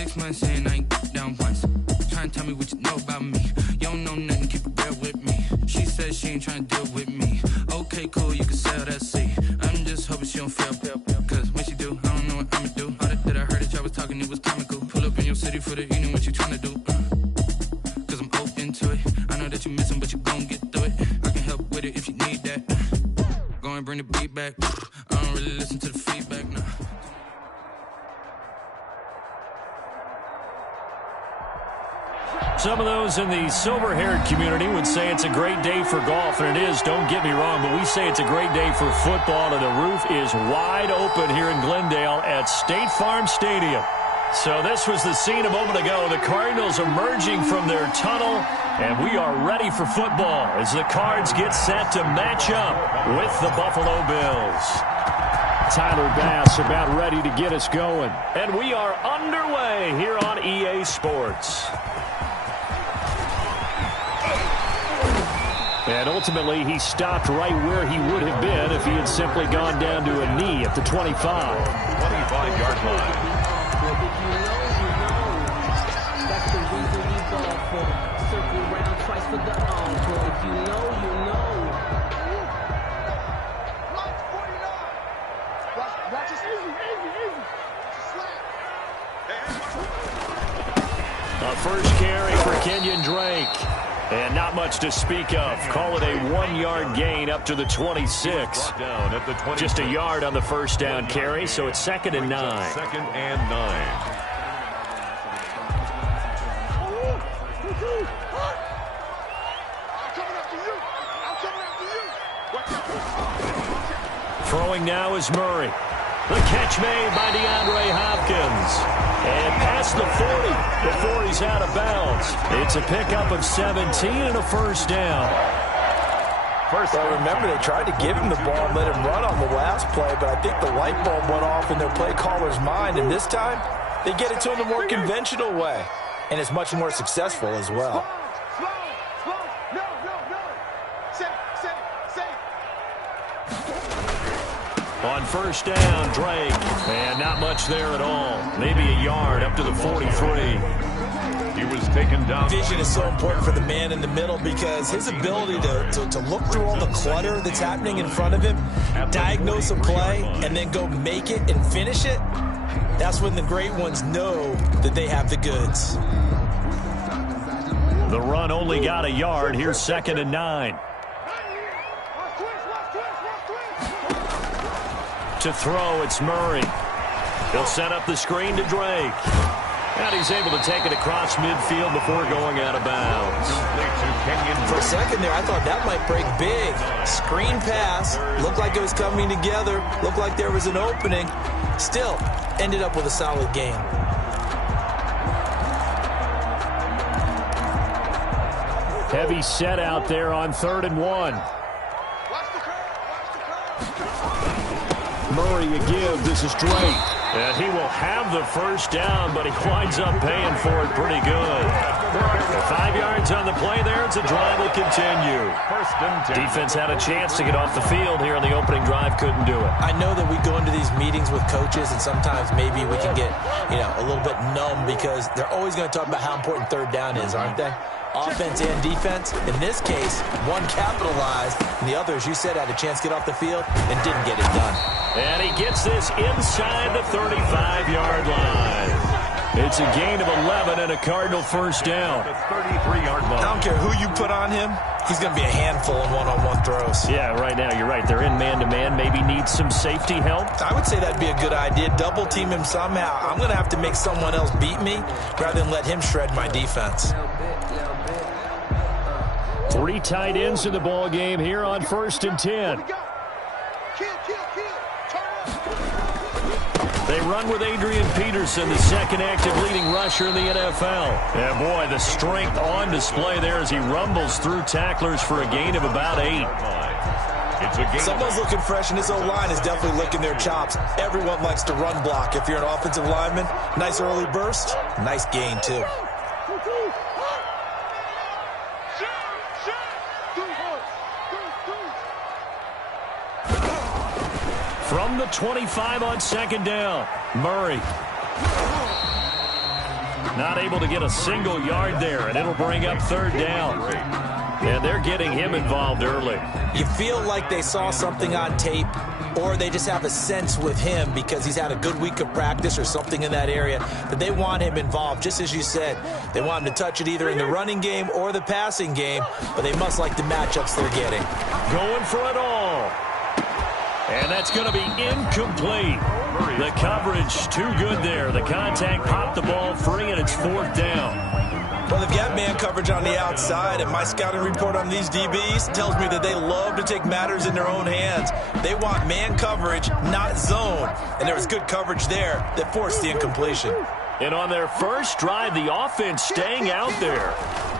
6 months saying I ain't down once. Trying to tell me what you know about me. You don't know nothing, keep it real with me. She says she ain't trying to deal with me. Okay, cool, you can sell that seat. I'm just hoping she don't fail. Cause when she do, I don't know what I'ma do. All that I heard that y'all was talking, it was comical. Pull up in your city for the evening, what you trying to do? Cause I'm open to it. I know that you missing, but you gon' get through it. I can help with it if you need that. Go and bring the beat back. I don't really listen to the feedback, no. Some of those in the silver-haired community would say it's a great day for golf, and it is, don't get me wrong, but we say it's a great day for football, and the roof is wide open here in Glendale at State Farm Stadium. So this was the scene a moment ago, the Cardinals emerging from their tunnel, and we are ready for football as the Cards get set to match up with the Buffalo Bills. Tyler Bass about ready to get us going, and we are underway here on EA Sports. And ultimately, he stopped right where he would have been if he had simply gone down to a knee at the 25. 25-yard line. That's the reason we ball for. Circle round twice for the encore. If you know, you know. Watch this easy. A first carry for Kenyon Drake. And not much to speak of. Call it a 1-yard gain up to the 26. Just a yard on the first down carry, so it's 2nd and 9. 2nd and 9. Throwing now is Murray. The catch made by DeAndre Hopkins. And past the 40 before he's out of bounds. It's a pickup of 17 and a first down. Well, remember, they tried to give him the ball and let him run on the last play, but I think the light bulb went off in their play caller's mind, and this time they get it to him the more conventional way, and it's much more successful as well. On first down, Drake. And not much there at all. Maybe a yard up to the 43. He was taken down. Vision is so important for the man in the middle because his ability to look through all the clutter that's happening in front of him, diagnose a play, and then go make it and finish it, that's when the great ones know that they have the goods. The run only got a yard. Here's 2nd and 9. To throw, it's Murray. He'll set up the screen to Drake. And he's able to take it across midfield before going out of bounds. For a second there, I thought that might break big. Screen pass. Looked like it was coming together. Looked like there was an opening. Still, ended up with a solid game. Heavy set out there on 3rd and 1. Murray a give. This is Drake. And he will have the first down, but he winds up paying for it pretty good. 5 yards on the play there. It's a drive will continue. Defense had a chance to get off the field here in the opening drive. Couldn't do it. I know that we go into these meetings with coaches, and sometimes maybe we can get, a little bit numb because they're always going to talk about how important 3rd down is, aren't they? Offense and defense. In this case, one capitalized, and the other, as you said, had a chance to get off the field and didn't get it done. And he gets this inside the 35-yard line. It's a gain of 11 and a Cardinal first down. 33-yard line. I don't care who you put on him. He's going to be a handful in one-on-one throws. Yeah, right now, you're right. They're in man-to-man. Maybe need some safety help. I would say that'd be a good idea. Double team him somehow. I'm going to have to make someone else beat me rather than let him shred my defense. 3 tight ends in the ball game here on 1st and 10. They run with Adrian Peterson, the second active leading rusher in the NFL. And boy, the strength on display there as he rumbles through tacklers for a gain of about 8. Someone's looking fresh, and this O-line is definitely licking their chops. Everyone likes to run block. If you're an offensive lineman, nice early burst, nice gain too. From the 25 on 2nd down, Murray. Not able to get a single yard there, and it'll bring up third down. And they're getting him involved early. You feel like they saw something on tape, or they just have a sense with him because he's had a good week of practice or something in that area that they want him involved. Just as you said, they want him to touch it either in the running game or the passing game, but they must like the matchups they're getting. Going for it all. And that's going to be incomplete. The coverage too good there. The contact popped the ball free, and it's fourth down. Well, they've got man coverage on the outside, and my scouting report on these DBs tells me that they love to take matters in their own hands. They want man coverage, not zone. And there was good coverage there that forced the incompletion. And on their first drive, the offense staying out there.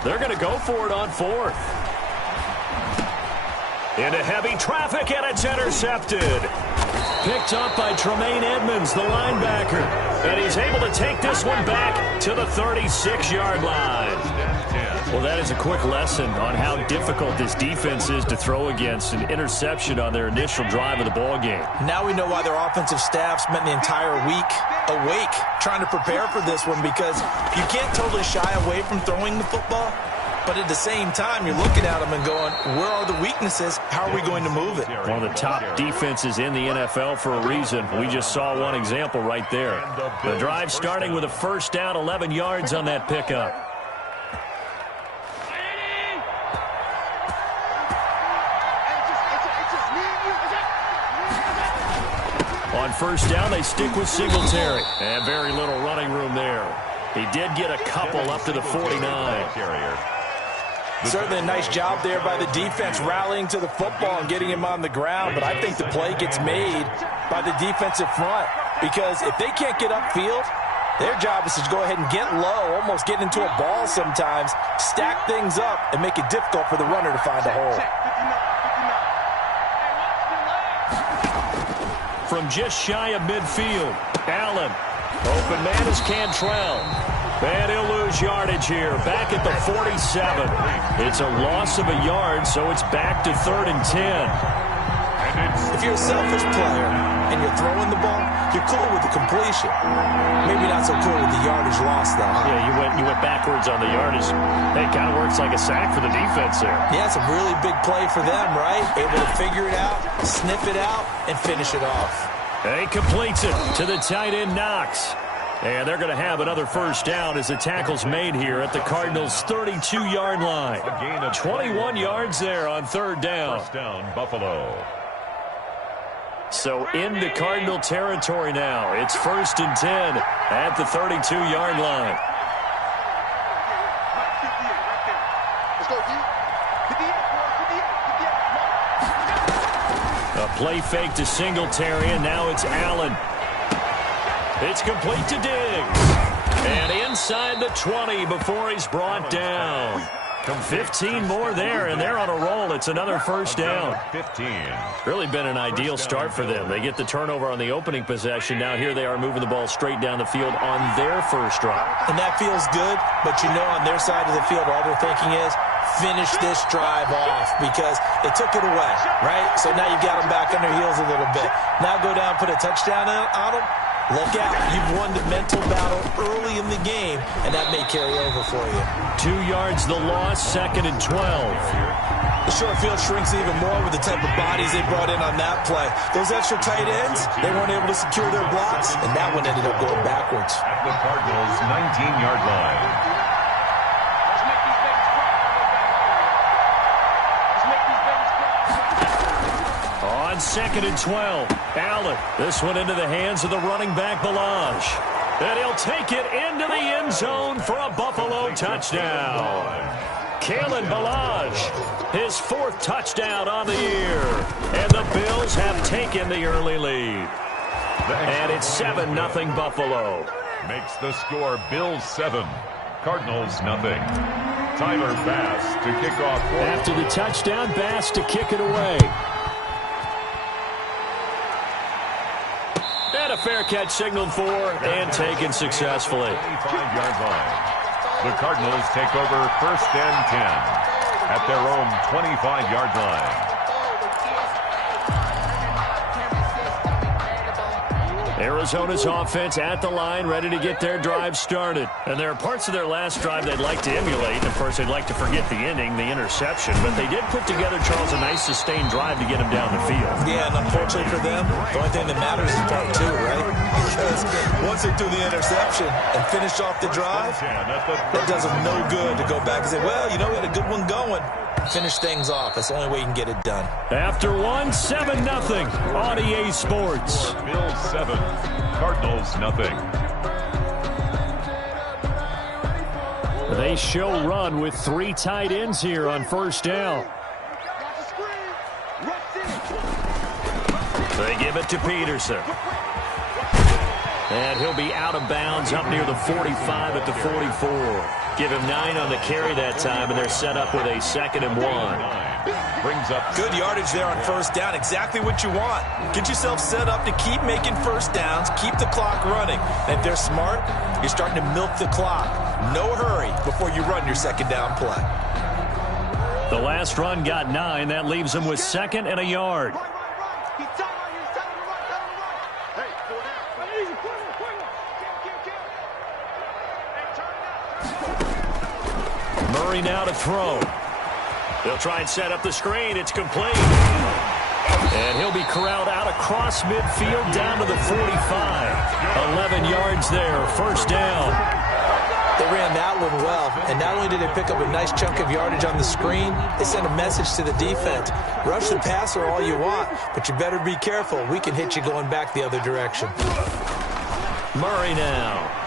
They're going to go for it on fourth. Into heavy traffic, and it's intercepted. Picked up by Tremaine Edmonds, the linebacker. And he's able to take this one back to the 36-yard line. Well, that is a quick lesson on how difficult this defense is to throw against. An interception on their initial drive of the ball game. Now we know why their offensive staff spent the entire week awake trying to prepare for this one, because you can't totally shy away from throwing the football. But at the same time, you're looking at them and going, where are the weaknesses? How are we going to move it? One of the top defenses in the NFL for a reason. We just saw one example right there. The drive starting with a first down, 11 yards on that pickup. On first down, they stick with Singletary. And very little running room there. He did get a couple up to the 49. Certainly a nice job there by the defense rallying to the football and getting him on the ground, but I think the play gets made by the defensive front, because if they can't get upfield, their job is to go ahead and get low, almost get into a ball sometimes, stack things up, and make it difficult for the runner to find a hole. From just shy of midfield, Allen. Open man is Cantrell. And he'll lose yardage here. Back at the 47. It's a loss of a yard, so it's back to 3rd and 10. If you're a selfish player and you're throwing the ball, you're cool with the completion. Maybe not so cool with the yardage loss, though. Yeah, you went backwards on the yardage. Hey, it kind of works like a sack for the defense there. Yeah, it's a really big play for them, right? Able to figure it out, sniff it out, and finish it off. He completes it to the tight end, Knox. And they're going to have another first down as the tackle's made here at the Cardinals' 32-yard line. 21 yards there on third down. First down, Buffalo. So into Cardinal territory now. It's 1st and 10 at the 32-yard line. A play fake to Singletary, and now it's Allen. It's complete to Diggs. And inside the 20 before he's brought down. 15 more there, and they're on a roll. It's another first down. 15. Really been an ideal start for them. They get the turnover on the opening possession. Now here they are moving the ball straight down the field on their first drive. And that feels good, but you know on their side of the field, all they're thinking is, finish this drive off, because they took it away, right? So now you've got them back on their heels a little bit. Now go down, put a touchdown on them. Look out. You've won the mental battle early in the game, and that may carry over for you. 2 yards the loss, 2nd and 12. The short field shrinks even more with the type of bodies they brought in on that play. Those extra tight ends, they weren't able to secure their blocks, and that one ended up going backwards. At the Cardinals' 19-yard line. On 2nd and 12, Allen. This one into the hands of the running back, Balaj. And he'll take it into the end zone for a Buffalo touchdown. Kalen Balaj, his 4th touchdown on the year. And the Bills have taken the early lead. And it's 7-0 Buffalo. Makes the score Bills 7, Cardinals nothing. Tyler Bass to kick off. After the touchdown, Bass to kick it away. And a fair catch signaled for and taken successfully. 25-yard line. The Cardinals take over 1st and 10 at their own 25-yard line. Arizona's offense at the line, ready to get their drive started. And there are parts of their last drive they'd like to emulate. And of course, they'd like to forget the ending, the interception. But they did put together, Charles, a nice sustained drive to get them down the field. Yeah, and unfortunately for them, the only thing that matters is part two, right? Because once they threw the interception and finished off the drive, that does them no good to go back and say, well, you know, we had a good one going. Finish things off. That's the only way you can get it done. After 7-0 on EA Sports. Bills 7, Cardinals nothing. They show run with 3 tight ends here on first down. They give it to Peterson. And he'll be out of bounds up near the 45 at the 44. Give him 9 on the carry that time, and they're set up with a 2nd and 1. Brings up good yardage there on first down. Exactly what you want. Get yourself set up to keep making first downs, keep the clock running. And if they're smart, you're starting to milk the clock. No hurry before you run your 2nd down play. The last run got 9. That leaves them with 2nd and a yard. Murray now to throw. They'll try and set up the screen. It's complete. And he'll be corralled out across midfield down to the 45. 11 yards there, first down. They ran that one well, and not only did they pick up a nice chunk of yardage on the screen, they sent a message to the defense. Rush the passer all you want, but you better be careful. We can hit you going back the other direction. Murray now.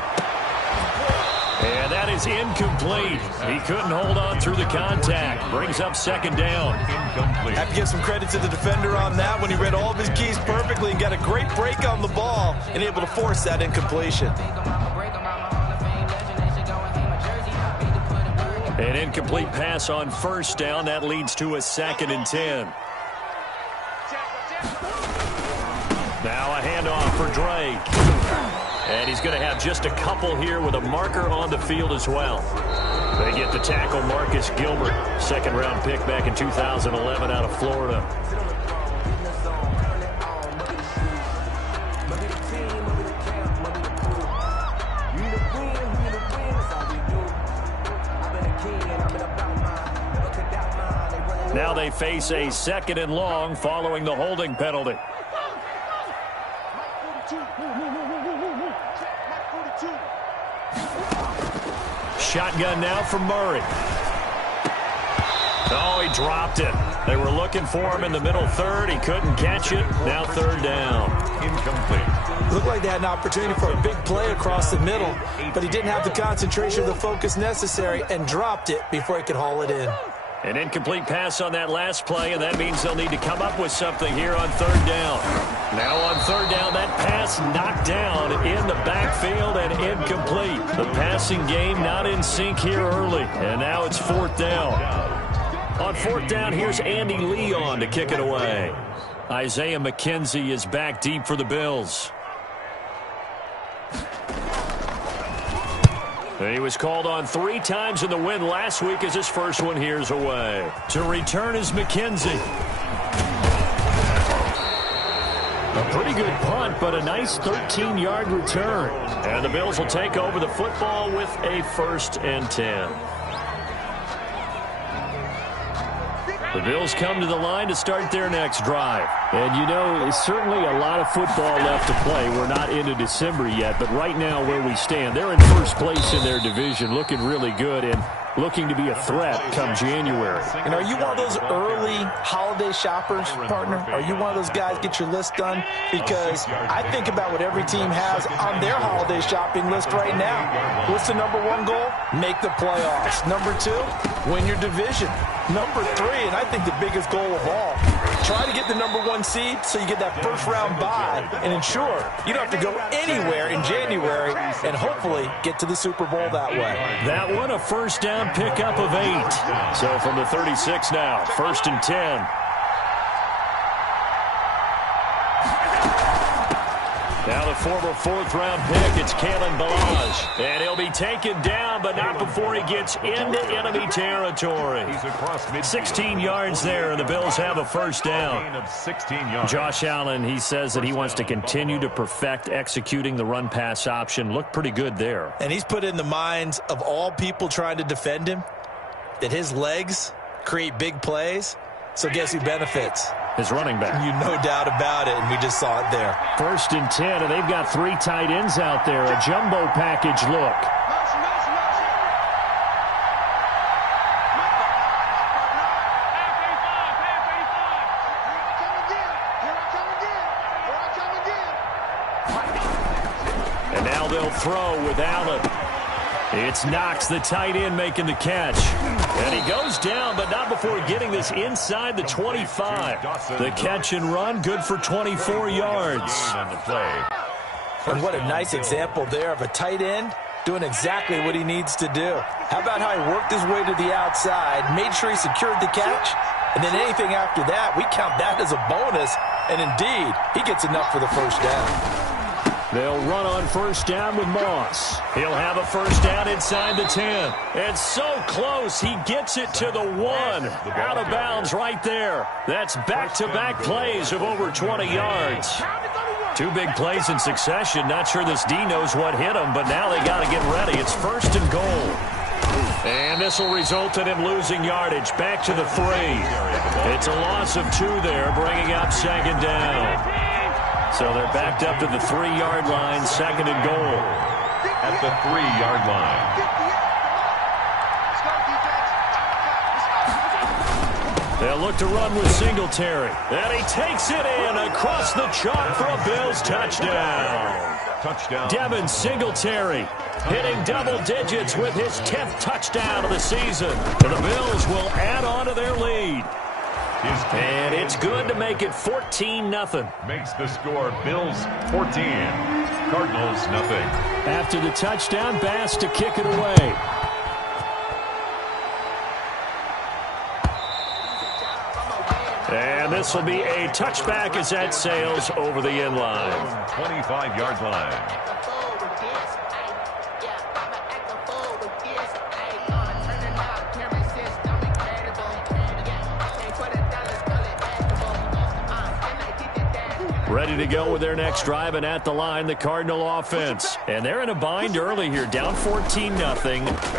And that is incomplete. He couldn't hold on through the contact. Brings up 2nd down. incomplete. Have to give some credit to the defender on that when he read all of his keys perfectly and got a great break on the ball and able to force that incompletion. An incomplete pass on first down. That leads to a 2nd and 10. Now a handoff for Drake. And he's going to have just a couple here with a marker on the field as well. They get the tackle, Marcus Gilbert, 2nd-round pick back in 2011 out of Florida. Now they face a 2nd and long following the holding penalty. Shotgun now from Murray. Oh, he dropped it. They were looking for him in the middle third. He couldn't catch it. Now 3rd down. Incomplete. Looked like they had an opportunity for a big play across the middle, but he didn't have the concentration or the focus necessary and dropped it before he could haul it in. An incomplete pass on that last play, and that means they'll need to come up with something here on 3rd down. Now on 3rd down, that pass knocked down in the backfield and incomplete. The passing game not in sync here early, and now it's 4th down. On 4th down, here's Andy Leon to kick it away. Isaiah McKenzie is back deep for the Bills. He was called on 3 times in the win last week as his first one here's away. To return is McKenzie. A pretty good punt, but a nice 13-yard return. And the Bills will take over the football with a 1st and 10. The Bills come to the line to start their next drive. And, you know, there's certainly a lot of football left to play. We're not into December yet, but right now where we stand, they're in first place in their division, looking really good and looking to be a threat come January. And are you one of those early holiday shoppers, partner? Are you one of those guys get your list done? Because I think about what every team has on their holiday shopping list right now. What's the number 1 goal? Make the playoffs. Number 2, win your division. Number 3, and I think the biggest goal of all, try to get the number 1 seed so you get that first-round bye and ensure you don't have to go anywhere in January and hopefully get to the Super Bowl that way. That one a first down pickup of 8. So from the 36 now, 1st and 10. Now the former fourth-round pick, it's Kalen Balazs. And he'll be taken down, but not before he gets into enemy territory. He's across midfield. 16 yards there, and the Bills have a first down. Of 16 yards. Josh Allen, he says that he wants to continue to perfect executing the run-pass option. Looked pretty good there. And he's put in the minds of all people trying to defend him that his legs create big plays. So guess who benefits? His running back. You no doubt about it, and we just saw it there. 1st and 10, and they've got 3 tight ends out there. A jumbo package look. And now they'll throw with Allen. It's Knox, the tight end, making the catch. And he goes down, but not before getting this inside the 25. The catch and run, good for 24 yards. And what a nice example there of a tight end doing exactly what he needs to do. How about how he worked his way to the outside, made sure he secured the catch, and then anything after that, we count that as a bonus. And indeed, he gets enough for the first down. They'll run on first down with Moss. He'll have a first down inside the 10. And so close, he gets it to the 1. Out of bounds right there. That's back-to-back plays of over 20 yards. 2 big plays in succession. Not sure this D knows what hit him, but now they got to get ready. It's 1st and goal. And this will result in him losing yardage. Back to the 3. It's a loss of 2 there, bringing up 2nd down. So they're backed up to the 3-yard line, 2nd and goal. At the 3-yard line. They'll look to run with Singletary. And he takes it in across the chalk for a Bills touchdown. Touchdown. Devin Singletary hitting double digits with his 10th touchdown of the season. And the Bills will add on to their lead. And it's good to make it 14-0. Makes the score Bills 14, Cardinals nothing. After the touchdown, Bass to kick it away. And this will be a touchback as that sails over the end line. 25-yard line. Ready to go with their next drive, and at the line, the Cardinal offense. And they're in a bind early here, down 14-0.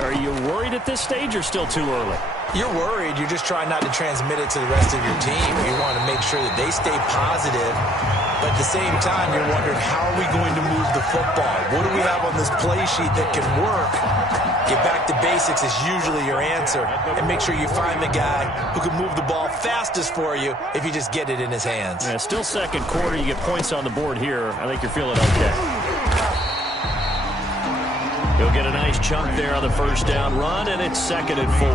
Are you worried at this stage or still too early? You're worried. You're just trying not to transmit it to the rest of your team. You want to make sure that they stay positive. But at the same time, you're wondering, how are we going to move the football? What do we have on this play sheet that can work? Get back to basics is usually your answer. And make sure you find the guy who can move the ball fastest for you if you just get it in his hands. Yeah, still 2nd quarter. You get points on the board here. I think you're feeling okay. He'll get a nice chunk there on the first down run, and it's 2nd and 4.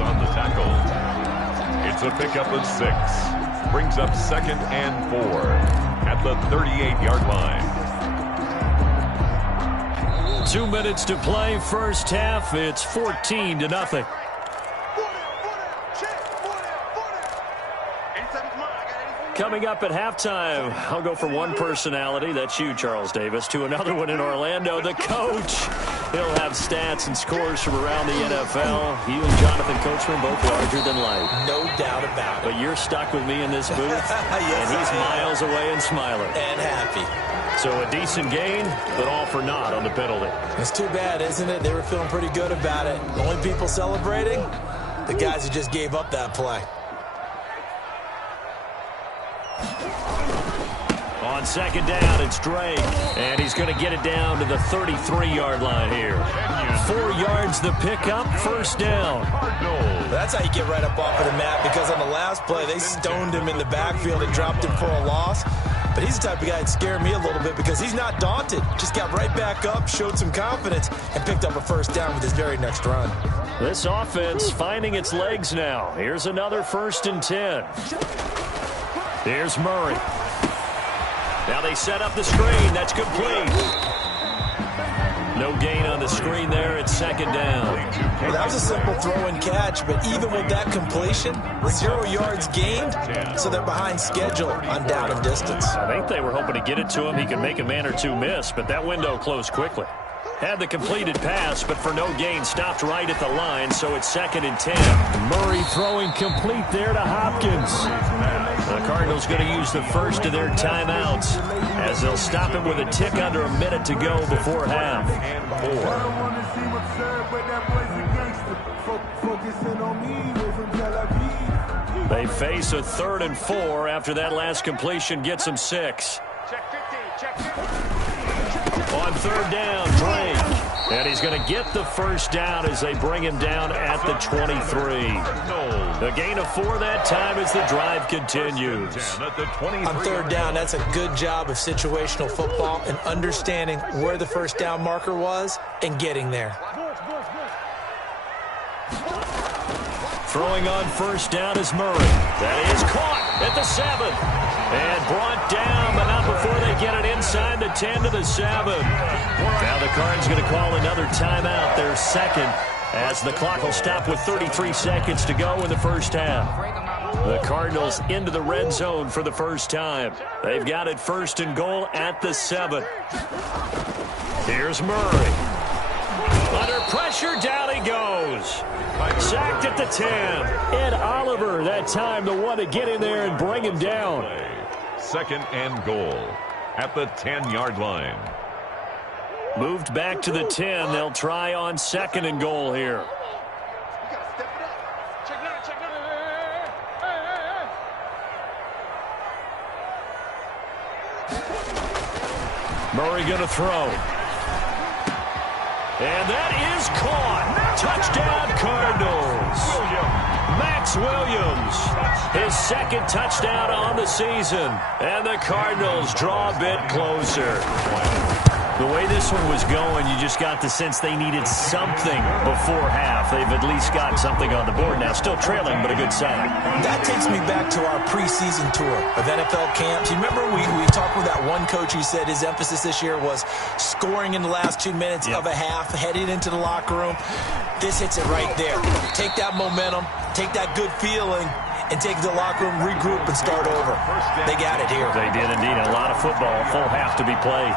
On the tackle. It's a pickup of 6. Brings up 2nd and 4 at the 38-yard line. 2 minutes to play, first half. It's 14-0. Coming up at halftime, I'll go from one personality, that's you, Charles Davis, to another one in Orlando, the coach. He'll have stats and scores from around the NFL. You and Jonathan Coachman both larger than life. No doubt about it. But you're stuck with me in this booth, Yes, and he's miles away and smiling. And happy. So a decent gain, but all for naught on the penalty. It's too bad, isn't it? They were feeling pretty good about it. The only people celebrating, the guys who just gave up that play. On 2nd down, it's Drake. And he's going to get it down to the 33-yard line here. 4 yards the pickup, first down. That's how you get right up off of the mat, because on the last play, they stoned him in the backfield and dropped him for a loss. But he's the type of guy that scared me a little bit because he's not daunted. Just got right back up, showed some confidence, and picked up a first down with his very next run. This offense finding its legs now. Here's another 1st and 10. Here's Murray. Now they set up the screen. That's complete. No gain on the screen there. It's second down. Well, that was a simple throw and catch, but even with that completion, 0 yards gained, so they're behind schedule on down and distance. I think they were hoping to get it to him. He could make a man or two miss, but that window closed quickly. Had the completed pass, but for no gain, stopped right at the line, so it's 2nd and 10. Murray throwing complete there to Hopkins. The Cardinals going to use the first of their timeouts as they'll stop it with a tick under a minute to go before half. They face a 3rd and 4 after that last completion gets them 6. On 3rd down, Drake. And he's going to get the first down as they bring him down at the 23. The gain of 4 that time as the drive continues. On 3rd down, that's a good job of situational football and understanding where the first down marker was and getting there. Throwing on first down is Murray. That is caught at the 7. And brought down, but not before they get it inside the 10 to the 7. Now the Cards going to call another timeout, their second, as the clock will stop with 33 seconds to go in the first half. The Cardinals into the red zone for the first time. They've got it 1st and goal at the 7. Here's Murray. Under pressure, down he goes. Sacked at the 10. Ed Oliver, that time the one to get in there and bring him down. 2nd and goal at the 10-yard line. Moved back to the 10. They'll try on 2nd and goal here. Murray going to throw. And that is caught. Touchdown, Cardinals. Max Williams, his 2nd touchdown on the season. And the Cardinals draw a bit closer. The way this one was going, you just got the sense they needed something before half. They've at least got something on the board now. Still trailing, but a good sign. That takes me back to our preseason tour of NFL camps. You remember we talked with that one coach who said his emphasis this year was scoring in the last 2 minutes of a half, heading into the locker room. This hits it right there. Take that momentum, take that good feeling, and take the locker room, regroup, and start over. They got it here. They did indeed. A lot of football, full half to be played.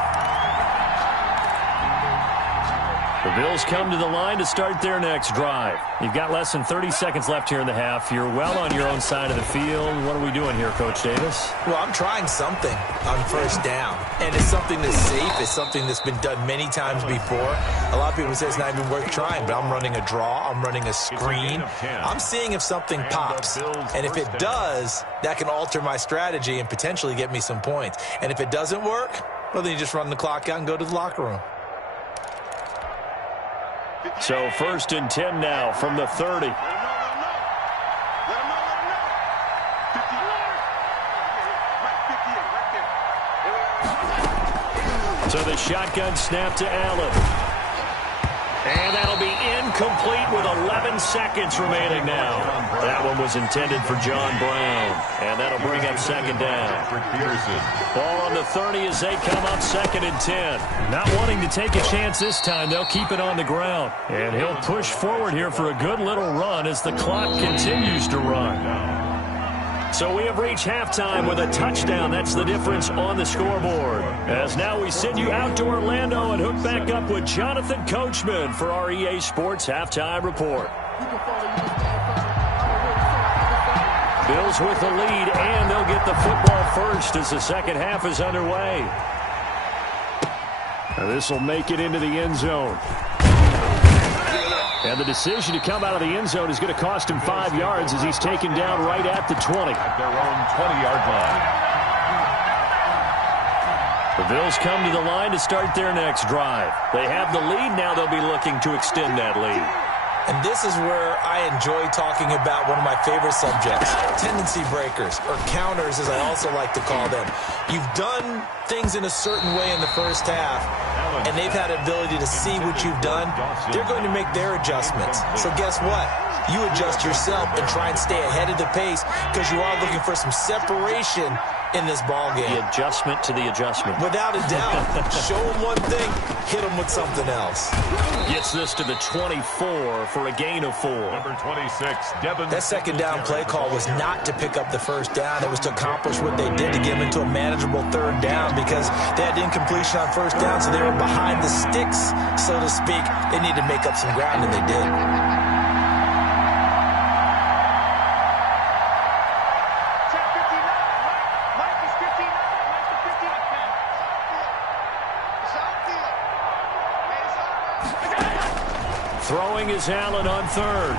The Bills come to the line to start their next drive. You've got less than 30 seconds left here in the half. You're well on your own side of the field. What are we doing here, Coach Davis? Well, I'm trying something on first down, and it's something that's safe. It's something that's been done many times before. A lot of people say it's not even worth trying, but I'm running a draw. I'm running a screen. I'm seeing if something pops, and if it does, that can alter my strategy and potentially get me some points. And if it doesn't work, well, then you just run the clock out and go to the locker room. So 1st and 10 now from the 30. So the shotgun snap to Allen. And that'll be incomplete with 11 seconds remaining now. That one was intended for John Brown. And that'll bring up 2nd down. Ball on the 30 as they come up 2nd and 10. Not wanting to take a chance this time, they'll keep it on the ground. And he'll push forward here for a good little run as the clock continues to run. So we have reached halftime with a touchdown. That's the difference on the scoreboard. As now we send you out to Orlando and hook back up with Jonathan Coachman for our EA Sports Halftime Report. Bills with the lead, and they'll get the football first as the second half is underway. Now this will make it into the end zone. And the decision to come out of the end zone is going to cost him 5 yards as he's taken down right at the 20. At their own 20-yard line. The Bills come to the line to start their next drive. They have the lead. Now they'll be looking to extend that lead. And this is where I enjoy talking about one of my favorite subjects, tendency breakers, or counters as I also like to call them. You've done things in a certain way in the first half, and they've had the ability to see what you've done. They're going to make their adjustments. So guess what? You adjust yourself and try and stay ahead of the pace because you are looking for some separation in this ball game. The adjustment to the adjustment. Without a doubt. Show them one thing, hit them with something else. Gets this to the 24 for a gain of 4. Number 26, Devin. That second down play call was not to pick up the first down. It was to accomplish what they did to get them into a manageable third down because they had incompletion on first down, so they were behind the sticks, so to speak. They needed to make up some ground, and they did. Throwing is Allen on third.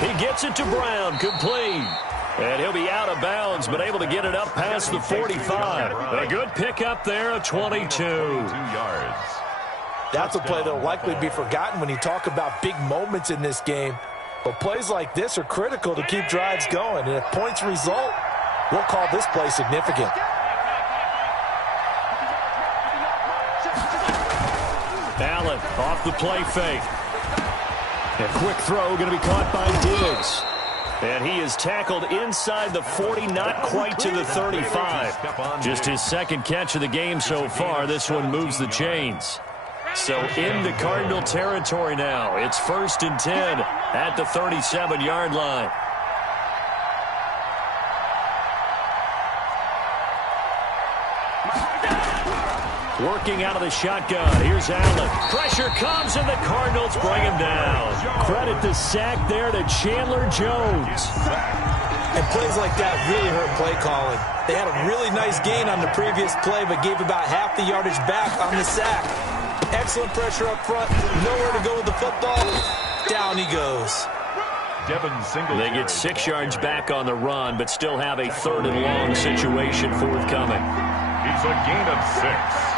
He gets it to Brown, complete. And he'll be out of bounds, but able to get it up past the 45. A good pickup there, a 22 yards. That's a play that will likely be forgotten when you talk about big moments in this game. But plays like this are critical to keep drives going. And if points result, we'll call this play significant. Allen off the play fake. A quick throw going to be caught by Diggs. And he is tackled inside the 40, not quite to the 35. Just his second catch of the game so far. This one moves the chains. So into Cardinal territory now. It's 1st and 10 at the 37-yard line. Working out of the shotgun. Here's Allen. Pressure comes, and the Cardinals bring him down. Credit the sack there to Chandler Jones. And plays like that really hurt play calling. They had a really nice gain on the previous play, but gave about half the yardage back on the sack. Excellent pressure up front. Nowhere to go with the football. Down he goes. They get 6 yards back on the run, but still have a 3rd and long situation forthcoming. It's a gain of 6.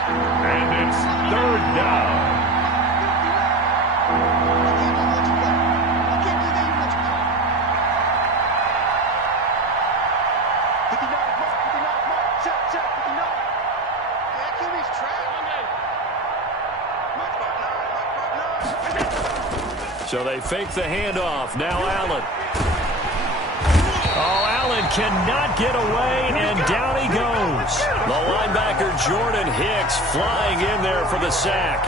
And it's 3rd down. So they fake the handoff. Now Allen. Oh, Allen cannot get away, and down he goes. The linebacker Jordan Hicks flying in there for the sack.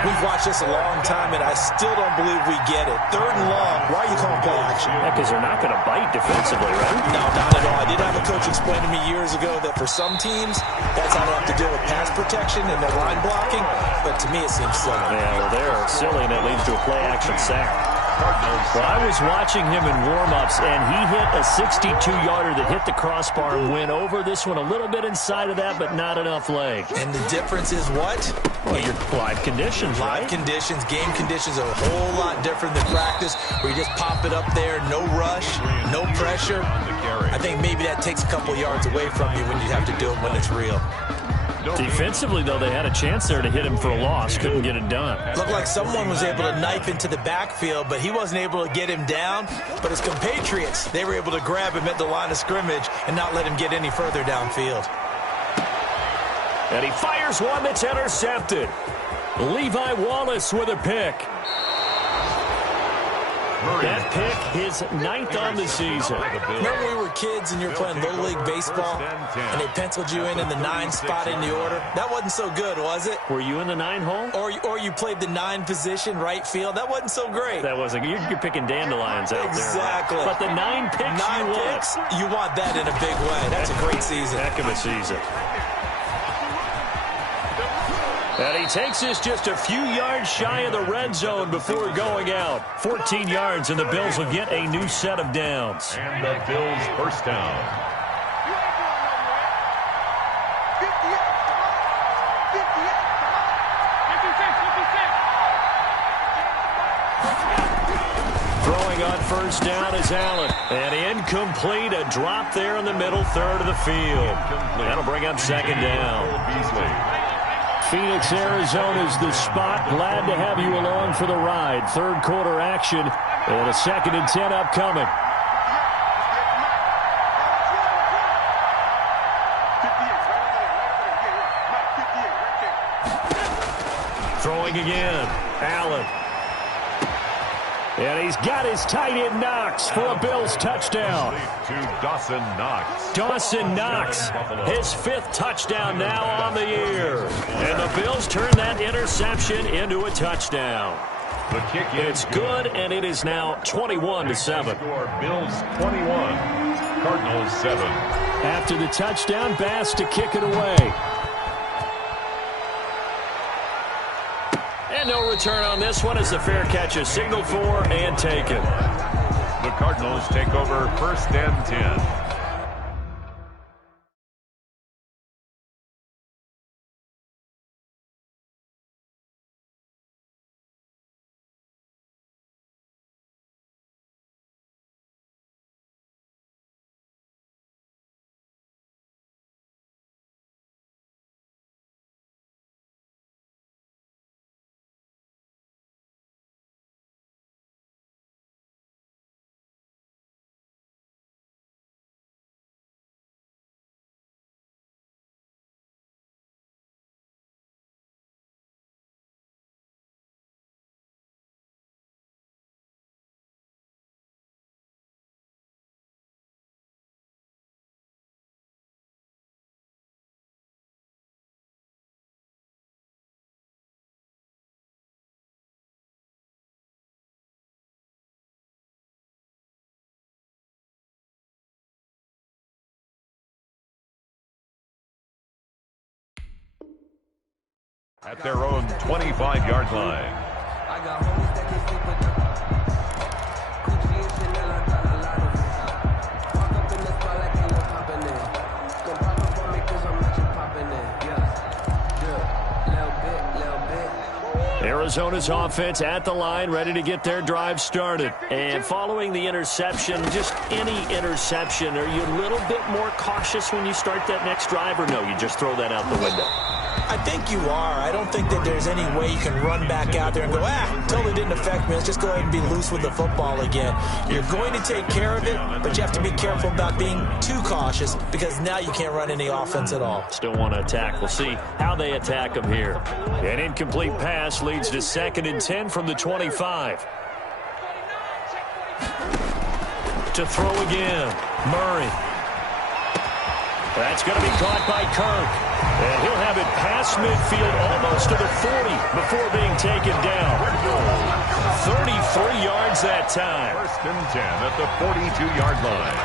We've watched this a long time, and I still don't believe we get it. 3rd and long. Why are you calling play action? Yeah, because they're not going to bite defensively, right? No, not at all. I did have a coach explain to me years ago that for some teams, that's how they have to deal with pass protection and their line blocking. But to me, it seems silly. Yeah, well, they're silly, and it leads to a play-action sack. Well, I was watching him in warm-ups, and he hit a 62-yarder that hit the crossbar and went over. This one a little bit inside of that, but not enough leg. And the difference is what? Well, your live conditions, right? Live conditions, game conditions are a whole lot different than practice, where you just pop it up there, no rush, no pressure. I think maybe that takes a couple yards away from you when you have to do it when it's real. Defensively, though, they had a chance there to hit him for a loss. Couldn't get it done. Looked like someone was able to knife into the backfield, but he wasn't able to get him down. But his compatriots, they were able to grab him at the line of scrimmage and not let him get any further downfield. And he fires one that's intercepted. Levi Wallace with a pick. That pick, his 9th on the season. Remember we were kids and you were playing Little League Baseball and they penciled you in the 9 spot in the order? That wasn't so good, was it? Were you in the 9 hole? Or you played the 9 position, right field? That wasn't so great. That wasn't. You're picking dandelions out exactly. there. Right? But the 9 picks, you want that in a big way. That's a great season. Heck of a season. And he takes this just a few yards shy of the red zone before going out. 14 yards, and the Bills will get a new set of downs. And the Bills first down. Throwing on first down is Allen. And incomplete, a drop there in the middle third of the field. That'll bring up second down. Phoenix, Arizona's the spot. Glad to have you along for the ride. 3rd quarter action and a 2nd and 10 upcoming. Throwing again. Allen. And he's got his tight end Knox for a Bills touchdown. To Dawson Knox. Dawson Knox, his 5th touchdown now on the year. And the Bills turn that interception into a touchdown. The kick It's good, and it is now 21-7. Bills 21, Cardinals 7. After the touchdown, Bass to kick it away. And no return on this one as the fair catch is signaled for and taken. The Cardinals take over 1st and 10. At their own 25-yard line. I got homies that can sleep with Gucci and Chanel, I got a lot of it. Walk up in the spot like ain't no poppin' in. Come pop up on me cause I'm actually poppin' in. Yeah, little bit. Arizona's offense at the line, ready to get their drive started. And following the interception, just any interception, are you a little bit more cautious when you start that next drive, or no, you just throw that out the window? I think you are. I don't think that there's any way you can run back out there and go, totally didn't affect me. Let's just go ahead and be loose with the football again. You're going to take care of it, but you have to be careful about being too cautious because now you can't run any offense at all. Still want to attack. We'll see how they attack them here. An incomplete pass leads to 2nd and 10 from the 25. To throw again. Murray. That's going to be caught by Kirk. And he'll have it past midfield almost to the 40 before being taken down. 33 yards that time. 1st and 10 at the 42-yard line.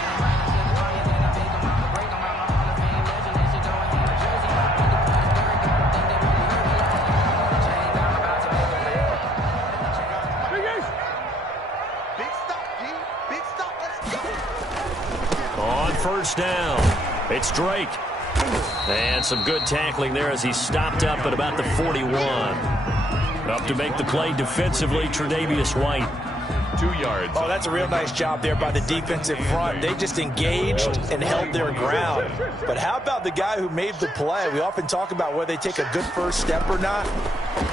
On 1st down, it's Drake. And some good tackling there as he stopped up at about the 41. Up to make the play defensively, Tre'Davious White. 2 yards. Oh, that's a real nice job there by the defensive front. They just engaged and held their ground. But how about the guy who made the play? We often talk about whether they take a good first step or not.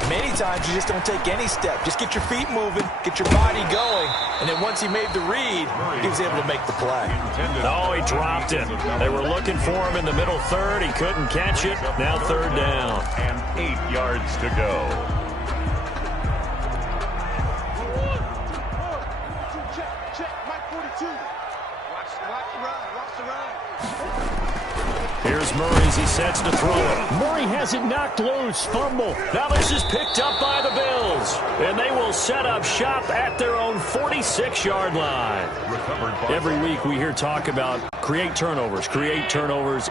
Many times you just don't take any step. Just get your feet moving, get your body going, and then once he made the read, he was able to make the play. Oh, he dropped it. They were looking for him in the middle third. He couldn't catch it. Now 3rd down. And 8 yards to go. Here's Murray as he sets to throw it. Murray has it knocked loose. Fumble. Now this is picked up by the Bills. And they will set up shop at their own 46-yard line. Every week we hear talk about create turnovers.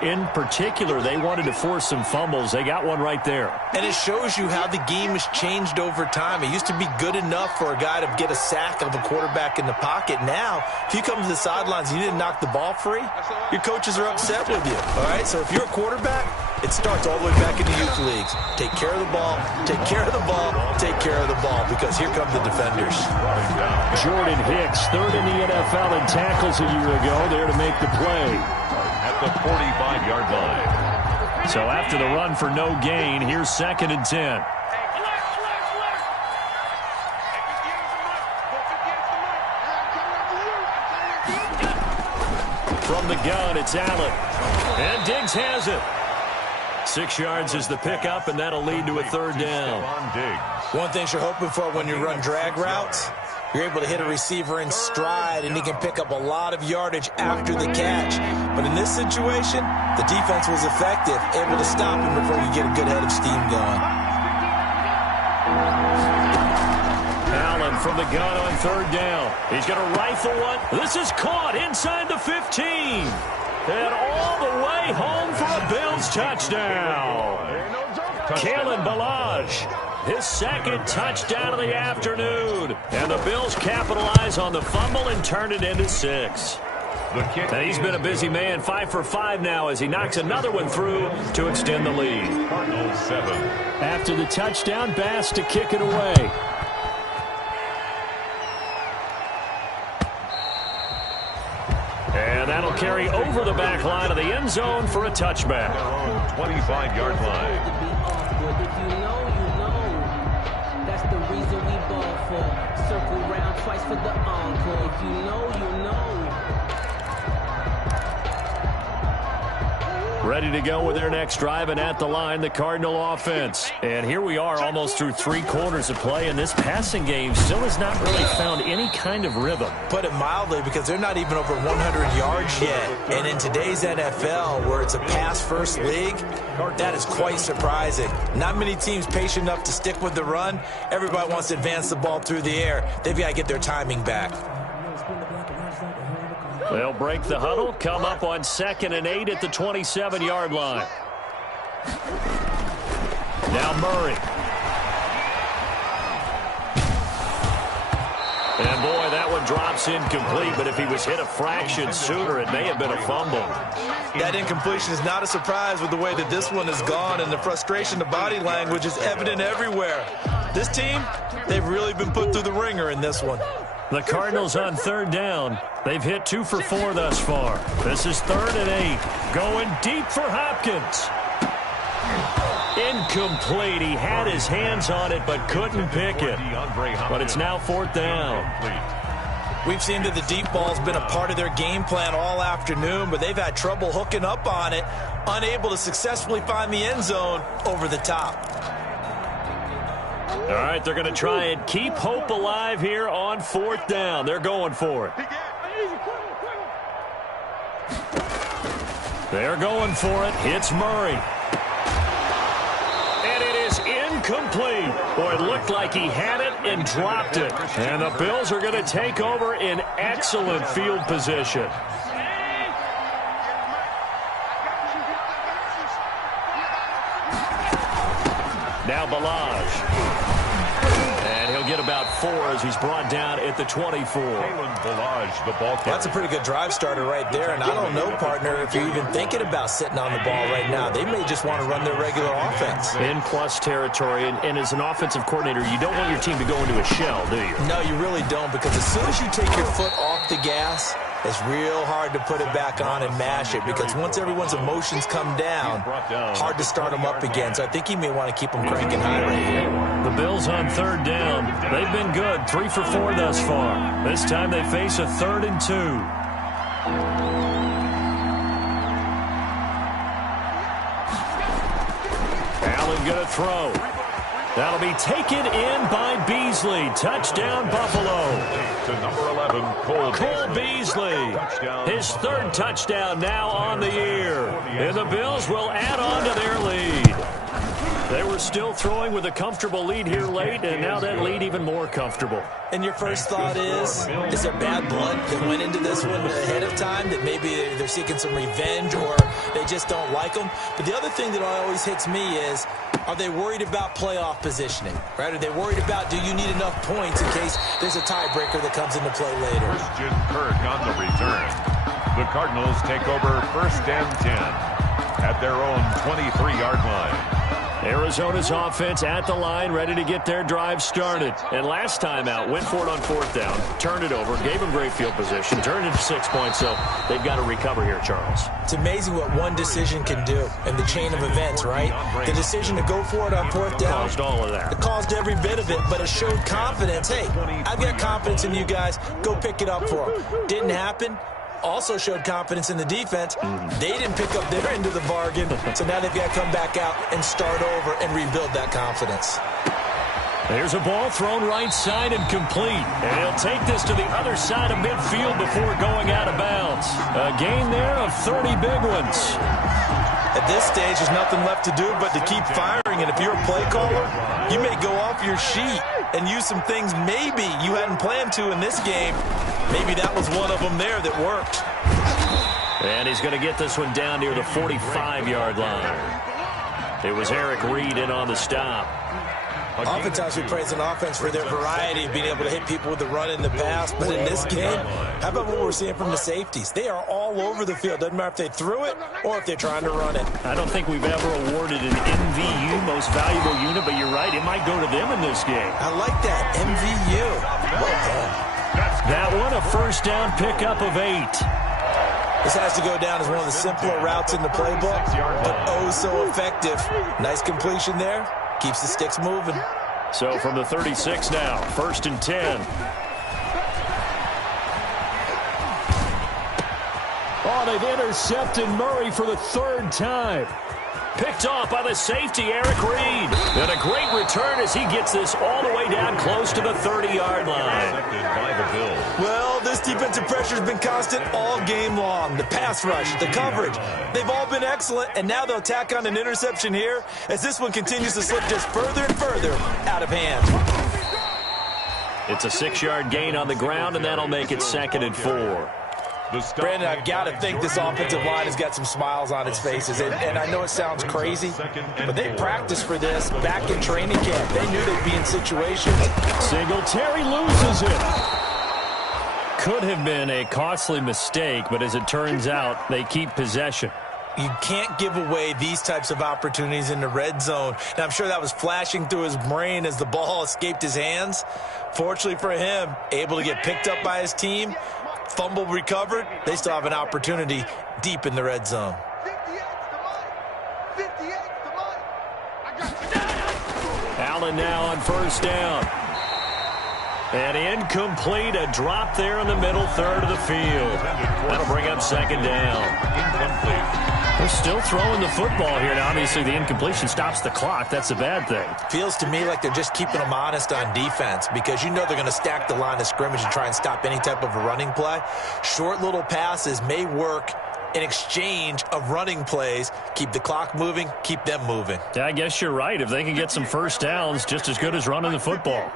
In particular, they wanted to force some fumbles. They got one right there. And it shows you how the game has changed over time. It used to be good enough for a guy to get a sack of a quarterback in the pocket. Now, if you come to the sidelines and you didn't knock the ball free, your coaches are upset with you. All right? So if you're a quarterback, it starts all the way back in the youth leagues. Take care of the ball, take care of the ball, take care of the ball, because here come the defenders. Jordan Hicks, 3rd in the NFL in tackles a year ago, there to make the play. At the 45-yard line. So after the run for no gain, here's 2nd and 10. From the gun, it's Allen. And Diggs has it. 6 yards is the pickup, and that'll lead to a 3rd down. One thing you're hoping for when you run drag routes, You're able to hit a receiver in stride, and he can pick up a lot of yardage after the catch. But in this situation, the defense was effective, able to stop him before you get a good head of steam going. Allen from the gun on third down. He's going to rifle one. This is caught inside the 15. And all the way home for a Bills touchdown. Kalen Ballage, his second touchdown of the afternoon. And the Bills capitalize on the fumble and turn it into 6. And he's been a busy man, 5 for 5 now as he knocks another one through to extend the lead. Cardinals 7. After the touchdown, Bass to kick it away. And that'll carry over the back line of the end zone for a touchback. 25-yard line. If you know, you know. That's the reason we ball for. Circle round twice for the encore. If you know, you know. Ready to go with their next drive, and at the line, the Cardinal offense. And here we are almost through 3 quarters of play, and this passing game still has not really found any kind of rhythm. Put it mildly, because they're not even over 100 yards yet. And in today's NFL, where it's a pass-first league, that is quite surprising. Not many teams patient enough to stick with the run. Everybody wants to advance the ball through the air. They've got to get their timing back. They'll break the huddle, come up on 2nd and 8 at the 27-yard line. Now Murray. And boy, that one drops incomplete, but if he was hit a fraction sooner, it may have been a fumble. That incompletion is not a surprise with the way that this one has gone, and the frustration, the body language is evident everywhere. This team, they've really been put through the ringer in this one. The Cardinals on third down. They've hit 2 for 4 thus far. This is 3rd and 8. Going deep for Hopkins. Incomplete. He had his hands on it but couldn't pick it. But it's now 4th down. We've seen that the deep ball's been a part of their game plan all afternoon, but they've had trouble hooking up on it, unable to successfully find the end zone over the top. All right, they're going to try and keep hope alive here on 4th down. They're going for it. They're going for it. Hits Murray. And it is incomplete. Boy, it looked like he had it and dropped it. And the Bills are going to take over in excellent field position. Now Ballage. And he'll get about 4 as he's brought down at the 24. That's a pretty good drive starter right there. And I don't know, partner, if you're even thinking about sitting on the ball right now. They may just want to run their regular offense. In plus territory. And as an offensive coordinator, you don't want your team to go into a shell, do you? No, you really don't, because as soon as you take your foot off the gas, it's real hard to put it back on and mash it, because once everyone's emotions come down, hard to start them up again. So I think you may want to keep them cranking high right here. The Bills on third down. They've been good, 3 for 4 thus far. This time they face a 3rd and 2. Allen going to throw. That'll be taken in by Beasley. Touchdown, Buffalo. To number 11, Cole Beasley. His 3rd touchdown now on the year. And the Bills will add on to their lead. They were still throwing with a comfortable lead here late, and now that lead even more comfortable. And your first thought is there bad blood that went into this one ahead of time, that maybe they're seeking some revenge or they just don't like them? But the other thing that always hits me is, are they worried about playoff positioning? Right? Are they worried about, do you need enough points in case there's a tiebreaker that comes into play later? Christian Kirk on the return. The Cardinals take over 1st and 10 at their own 23-yard line. Arizona's offense at the line, ready to get their drive started. And last time out, went for it on 4th down, turned it over, gave them great field position, turned it to 6 points, so they've got to recover here, Charles. It's amazing what one decision can do in the chain of events, right? The decision to go for it on 4th down. Caused all of that. It caused every bit of it, but it showed confidence. Hey, I've got confidence in you guys. Go pick it up for them. Didn't happen. Also showed confidence in the defense. They didn't pick up their end of the bargain, so now they've got to come back out and start over and rebuild that confidence. There's a ball thrown right side and complete. And he'll take this to the other side of midfield before going out of bounds. A gain there of 30 big ones. At this stage, there's nothing left to do but to keep firing. And if you're a play caller, you may go off your sheet and use some things maybe you hadn't planned to in this game. Maybe that was one of them there that worked. And he's going to get this one down near the 45-yard line. It was Eric Reed in on the stop. Oftentimes we praise an offense for their variety of being able to hit people with the run in the pass. But in this game, how about what we're seeing from the safeties? They are all over the field. Doesn't matter if they threw it or if they're trying to run it. I don't think we've ever awarded an MVU, most valuable unit, but you're right. It might go to them in this game. I like that, MVU. Well done. That one, a first down pickup of 8. This has to go down as one of the simpler routes in the playbook, but oh so effective. Nice completion there. Keeps the sticks moving. So from the 36 now, 1st and 10. Oh, they've intercepted Murray for the 3rd time. Picked off by the safety, Eric Reed. And a great return as he gets this all the way down close to the 30-yard line. Well, this defensive pressure has been constant all game long. The pass rush, the coverage, they've all been excellent, and now they'll tack on an interception here as this one continues to slip just further and further out of hand. It's a 6-yard gain on the ground, and that'll make it 2nd and 4. Brandon, I've got to think this offensive line has got some smiles on its faces. And I know it sounds crazy, but they practiced for this back in training camp. They knew they'd be in situations. Singletary loses it. Could have been a costly mistake, but as it turns out, they keep possession. You can't give away these types of opportunities in the red zone. And I'm sure that was flashing through his brain as the ball escaped his hands. Fortunately for him, able to get picked up by his team. Fumble recovered. They still have an opportunity deep in the red zone. Allen now on 1st down. And incomplete, a drop there in the middle third of the field. That'll bring up 2nd down. They're still throwing the football here. Now, obviously, the incompletion stops the clock. That's a bad thing. Feels to me like they're just keeping them honest on defense because you know they're going to stack the line of scrimmage and try and stop any type of a running play. Short little passes may work in exchange of running plays. Keep the clock moving, keep them moving. Yeah, I guess you're right. If they can get some first downs, just as good as running the football.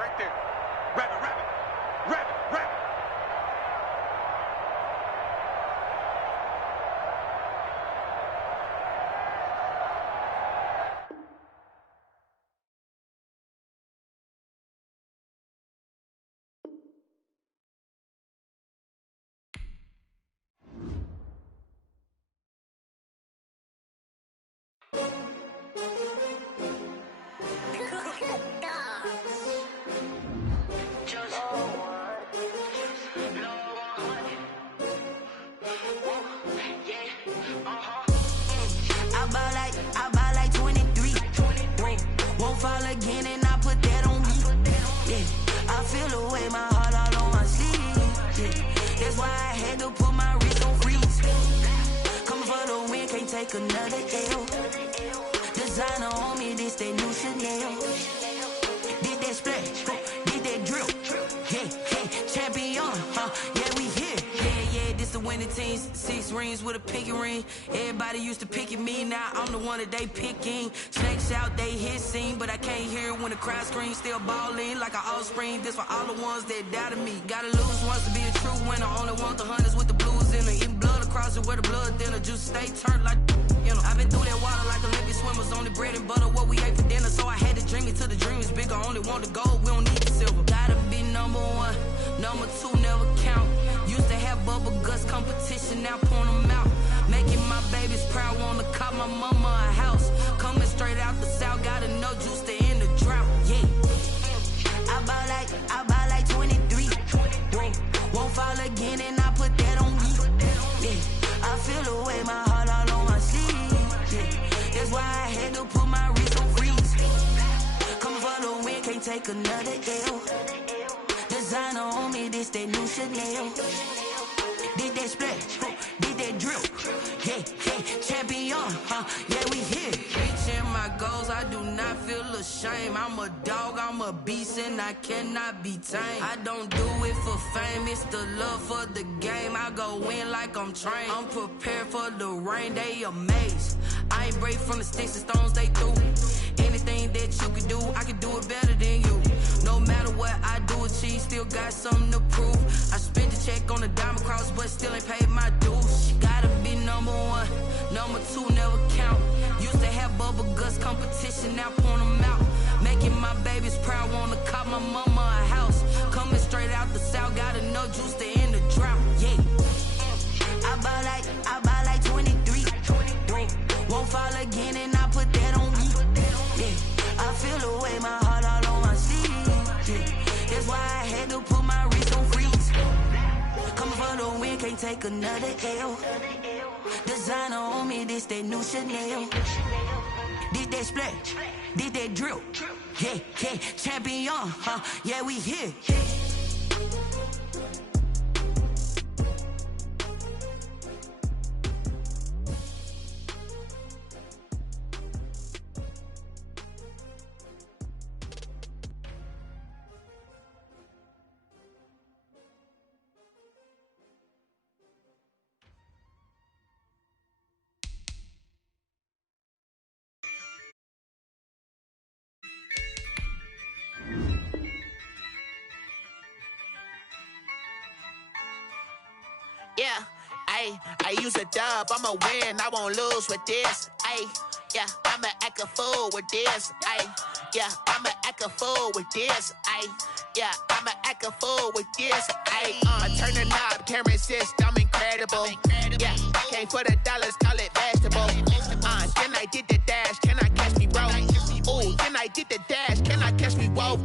They picking snakes out, they hissing, but I can't hear it when the crowd screams. Still balling like an offspring. This for all the ones that doubted me. Gotta lose once to be a true winner. Only want the hunters with the blues in it. Eating blood across it where the blood thinner. Juice stay turned like you know. I've been through that water like Olympic swimmers. Only bread and butter what we ate for dinner. So I had to dream it till the dream is bigger. Only want the gold, we don't need the silver. Gotta be number 1, number 2 never count. Used to have bubble guts competition, now point them out. Making my babies proud, wanna cop my mama a house. Coming straight out the south, gotta know juice to end the drought. Yeah, I buy like 23. Won't fall again, and I put that on me. Yeah, I feel the way, my heart all on my sleeve. Yeah, that's why I had to put my wrist on freeze. Coming for the win, can't take another L. Designer on me, this that new Chanel. Did that splash, did that drip. Yeah, champion, yeah, we here. Reaching my goals, I do not feel ashamed. shame. I'm a dog, I'm a beast, and I cannot be tamed. I don't do it for fame, it's the love for the game. I go in like I'm trained. I'm prepared for the rain, they amazed. I ain't break from the sticks and stones they threw. Anything that you can do, I can do it better than you. No matter what I do, achieve, still got something to prove. I spent the check on the diamond cross, but still ain't paid my dues. Gotta be number one, number two never count. Used to have bubble guts competition, now point them out. Making my babies proud, wanna cop my mama a house. Coming straight out the south, got enough juice to end the drought. Yeah, I buy like 23. Won't fall again, and I put that on me. Yeah, I feel the way, my heart all on my sleeve. Yeah, that's why I had to put my wrist on freeze. Coming for the win, can't take another L. Designer on me, this that new Chanel. Did that splash, did that drill. Yeah, yeah, champion, huh? Yeah, we here. Yeah, I use a dub, I'ma win, I won't lose with this. Yeah, I'ma act a fool with this. Yeah, I'ma act a fool with this. Yeah, I'ma act a fool with this. I turn the knob, camera assist, I'm incredible. Yeah, came for the dollars, call it vegetable. Then I did the dash, can I catch me, bro? Ooh, then I did the dash, can I catch me, whoa?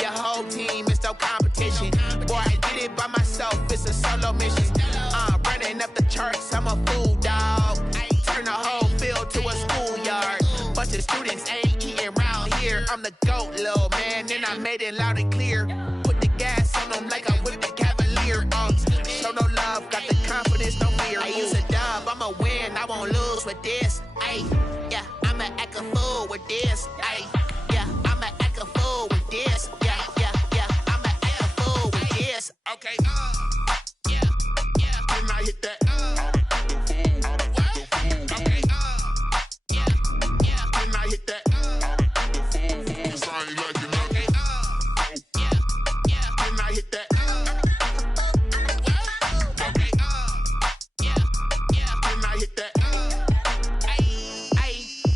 Your whole team is no competition. Boy, I did it by myself, it's a solo mission. Running up the charts, I'm a fool, dog. Turn the whole field to a schoolyard. Bunch of students ain't eating round here. I'm the GOAT, little man, and I made it loud and clear. Put the gas on them like I whipped the Cavalier. Show no love, got the confidence, no fear. I use a dub, I'ma win, I won't lose with this. Yeah, I'ma act a fool with this. Yeah, I'ma act a fool with this. Yeah, I'ma act a fool with this. Okay, yeah, can I hit that? Okay, yeah, can I hit that? Cause I ain't like it. Okay, yeah, can I hit that? Okay, yeah, can I hit that?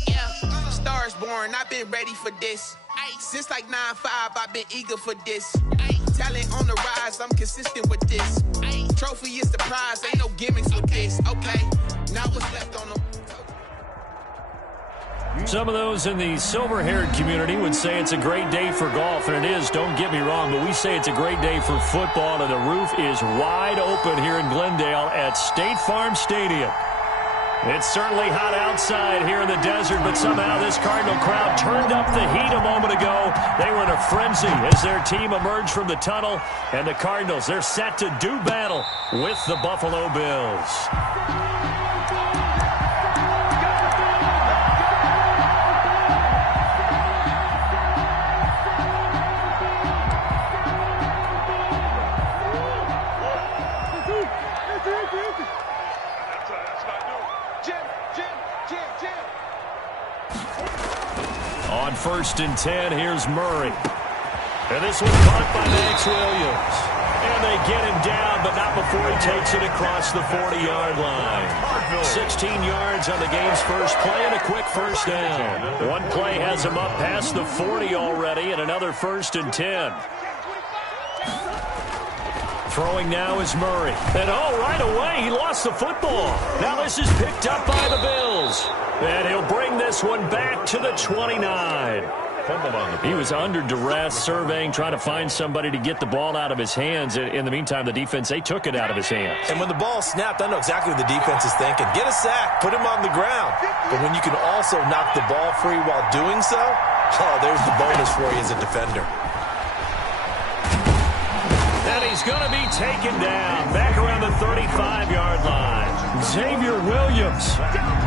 Yeah, Stars born, I've been ready for this. Since like 9-5, I've been eager for this. Talent on the rise, I'm consistent with this. Trophy is the prize, ain't no gimmicks with this. Okay, now what's left on them? Some of those in the silver-haired community would say it's a great day for golf, and it is, don't get me wrong, but we say it's a great day for football, and the roof is wide open here in Glendale at State Farm Stadium. It's certainly hot outside here in the desert, but somehow this Cardinal crowd turned up the heat a moment ago. They were in a frenzy as their team emerged from the tunnel, and the Cardinals, they're set to do battle with the Buffalo Bills. On 1st and 10, here's Murray. And this one caught by Max Williams. And they get him down, but not before he takes it across the 40-yard line. 16 yards on the game's first play and a quick first down. One play has him up past the 40 already, and another 1st and 10. Throwing now is Murray. And right away, he lost the football. Now this is picked up by the Bills. And he'll bring this one back to the 29. He was under duress, surveying, trying to find somebody to get the ball out of his hands. In the meantime, the defense, they took it out of his hands. And when the ball snapped, I know exactly what the defense is thinking. Get a sack, put him on the ground. But when you can also knock the ball free while doing so, there's the bonus for you as a defender. And And he's going to be taken down back around the 35-yard line. Xavier Williams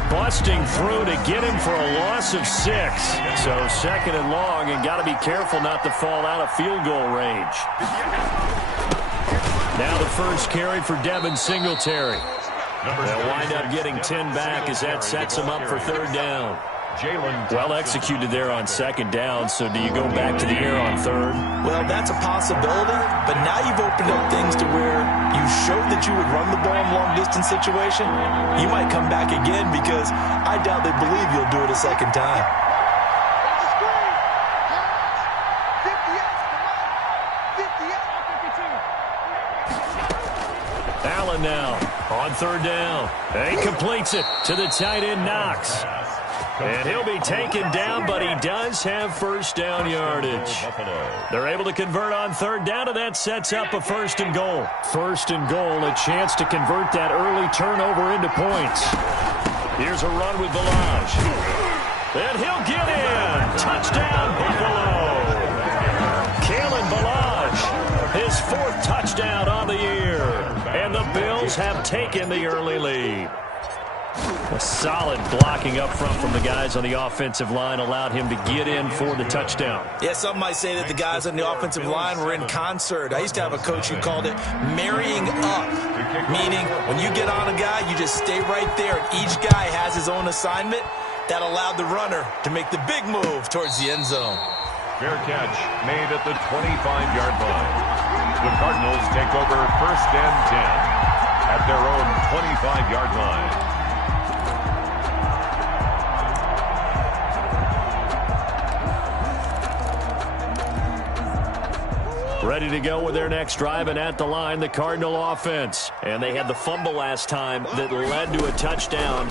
busting through to get him for a loss of 6. So 2nd and long, and got to be careful not to fall out of field goal range. Now the first carry for Devin Singletary. They'll wind up getting 10 back as that sets them up for 3rd down. Well executed there on 2nd down, so do you go back to the air on 3rd? Well, that's a possibility, but now you've opened up things to where you showed that you would run the ball in long-distance situation. You might come back again because I doubt they believe you'll do it a 2nd time. Allen now on 3rd down. And he completes it to the tight end, Knox. And he'll be taken down, but he does have 1st down yardage. They're able to convert on 3rd down, and that sets up a 1st and goal. 1st and goal, a chance to convert that early turnover into points. Here's a run with Balaj. And he'll get in. Touchdown, Buffalo. Kalen Balaj, his 4th touchdown on the year. And the Bills have taken the early lead. A solid blocking up front from the guys on the offensive line allowed him to get in for the touchdown. Yeah, some might say that the guys on the offensive line were in concert. I used to have a coach who called it marrying up, meaning when you get on a guy, you just stay right there, and each guy has his own assignment. That allowed the runner to make the big move towards the end zone. Fair catch made at the 25-yard line. The Cardinals take over 1st and 10 at their own 25-yard line. Ready to go with their next drive, and at the line, the Cardinal offense. And they had the fumble last time that led to a touchdown.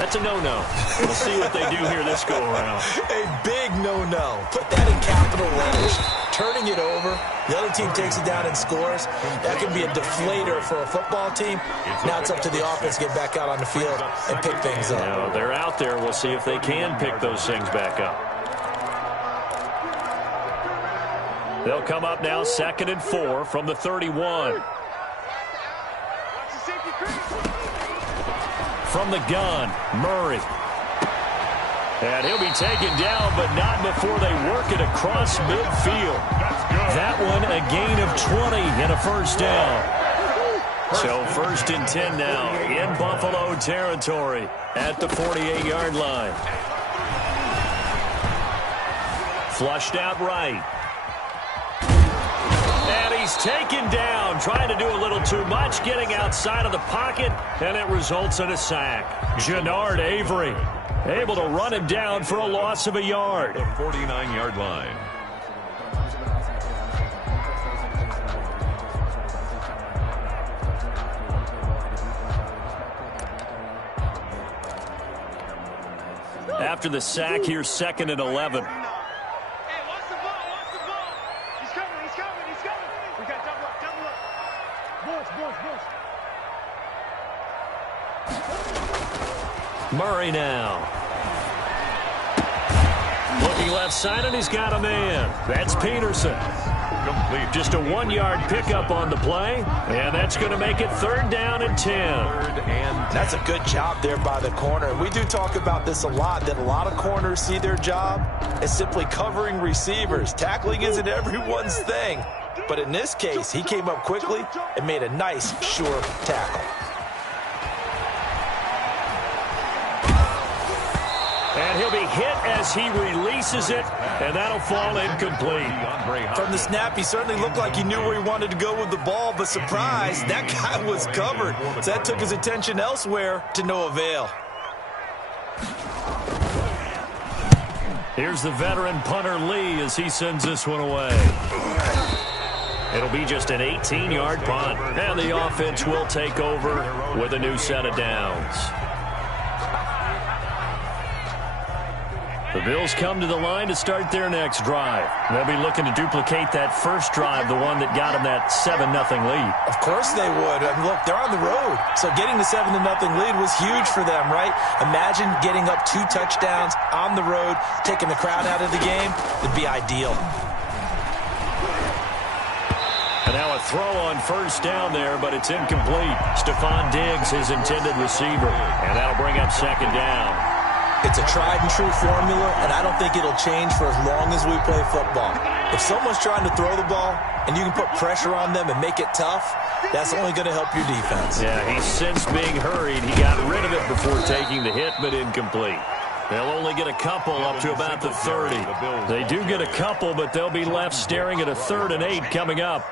That's a no-no. We'll see what they do here this go-around. A big no-no. Put that in capital letters. Turning it over. The other team takes it down and scores. That can be a deflator for a football team. Now it's up to the offense to get back out on the field and pick things up. Now, they're out there. We'll see if they can pick those things back up. They'll come up now 2nd and 4 from the 31. From the gun, Murray. And he'll be taken down, but not before they work it across midfield. That one a gain of 20 and a 1st down. So 1st and 10 now in Buffalo territory at the 48-yard line. Flushed out right. And he's taken down, trying to do a little too much, getting outside of the pocket, and it results in a sack. Jannard Avery able to run him down for a loss of a yard. The 49-yard line. After the sack, here's 2nd and 11. Murray now. Looking left side, and he's got a man. That's Peterson. Complete. Just a 1-yard pickup on the play, and that's going to make it 3rd down and 10. That's a good job there by the corner. We do talk about this a lot, that a lot of corners see their job as simply covering receivers. Tackling isn't everyone's thing. But in this case, he came up quickly and made a nice, sure tackle. And he'll be hit as he releases it, and that'll fall incomplete. From the snap, he certainly looked like he knew where he wanted to go with the ball, but surprise, that guy was covered. So that took his attention elsewhere to no avail. Here's the veteran punter Lee as he sends this one away. It'll be just an 18-yard punt, and the offense will take over with a new set of downs. The Bills come to the line to start their next drive. They'll be looking to duplicate that first drive, the one that got them that 7-0 lead. Of course they would. And look, they're on the road. So getting the 7-0 lead was huge for them, right? Imagine getting up 2 touchdowns on the road, taking the crowd out of the game. It'd be ideal. And And now a throw on first down there, but it's incomplete. Stephon Diggs, his intended receiver. And that'll bring up second down. It's a tried-and-true formula, and I don't think it'll change for as long as we play football. If someone's trying to throw the ball and you can put pressure on them and make it tough, that's only going to help your defense. Yeah, he's since being hurried. He got rid of it before taking the hit, but incomplete. They'll only get a couple up to about the 30. They do get a couple, but they'll be left staring at a 3rd and 8 coming up.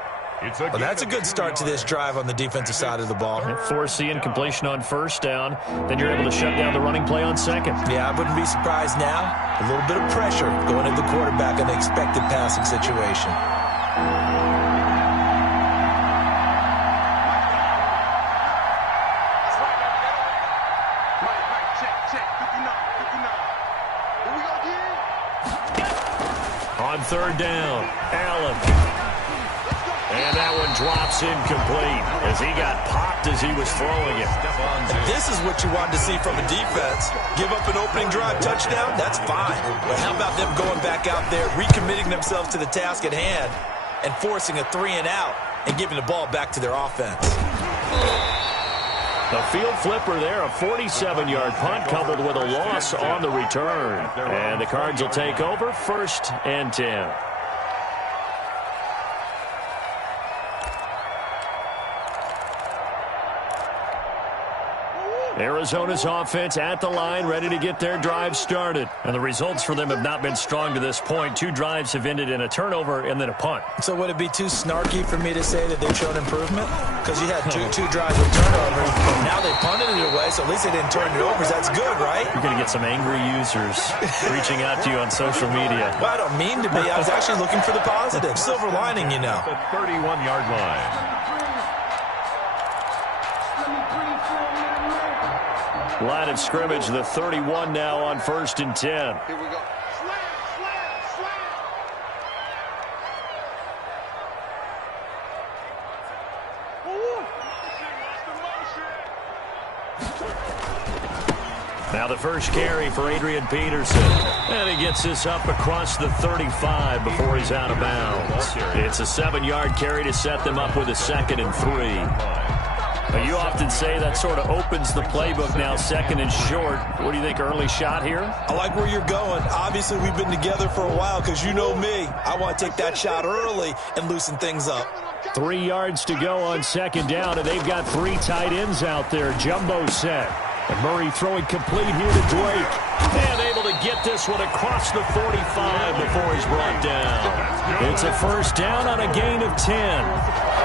Well, that's a good start to this drive on the defensive side of the ball. Force the incompletion on first down. Then you're able to shut down the running play on second. Yeah, I wouldn't be surprised now. A little bit of pressure going into the quarterback in an expected passing situation. On 3rd down, Allen. And that one drops incomplete as he got popped as he was throwing it. This is what you wanted to see from a defense. Give up an opening drive touchdown, that's fine. But how about them going back out there, recommitting themselves to the task at hand, and forcing a 3-and-out and giving the ball back to their offense? A field flipper there, a 47-yard punt coupled with a loss on the return. And the Cards will take over 1st and 10. Arizona's offense at the line, ready to get their drive started. And the results for them have not been strong to this point. 2 drives have ended in a turnover and then a punt. So would it be too snarky for me to say that they've shown improvement? Because you had two drives with turnovers. Now they punted it away, so at least they didn't turn it over. That's good, right? You're going to get some angry users reaching out to you on social media. Well, I don't mean to be. I was actually looking for the positive. Silver lining, you know. The 31-yard line. Line of scrimmage, the 31 now on 1st and 10. Here we go. Now the first carry for Adrian Peterson. And he gets this up across the 35 before he's out of bounds. It's a 7-yard carry to set them up with a 2nd and 3. You often say that sort of opens the playbook now, 2nd and short. What do you think, early shot here? I like where you're going. Obviously, we've been together for a while because you know me. I want to take that shot early and loosen things up. 3 yards to go on 2nd down, and they've got 3 tight ends out there. Jumbo set. And Murray throwing complete here to Drake. And able to get this one across the 45 before he's brought down. It's a 1st down on a gain of 10.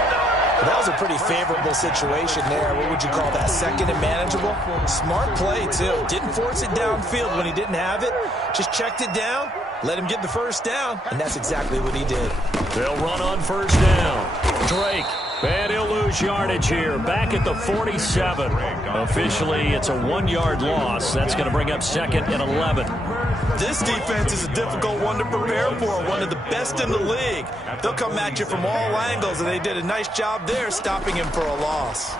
That was a pretty favorable situation there. What would you call that? 2nd and manageable? Smart play, too. Didn't force it downfield when he didn't have it. Just checked it down, let him get the 1st down, and that's exactly what he did. They'll run on 1st down. Drake. And he'll lose yardage here. Back at the 47. Officially, it's a 1-yard loss. That's going to bring up 2nd and 11. This defense is a difficult one to prepare for, one of the best in the league. They'll come at you from all angles, and they did a nice job there stopping him for a loss.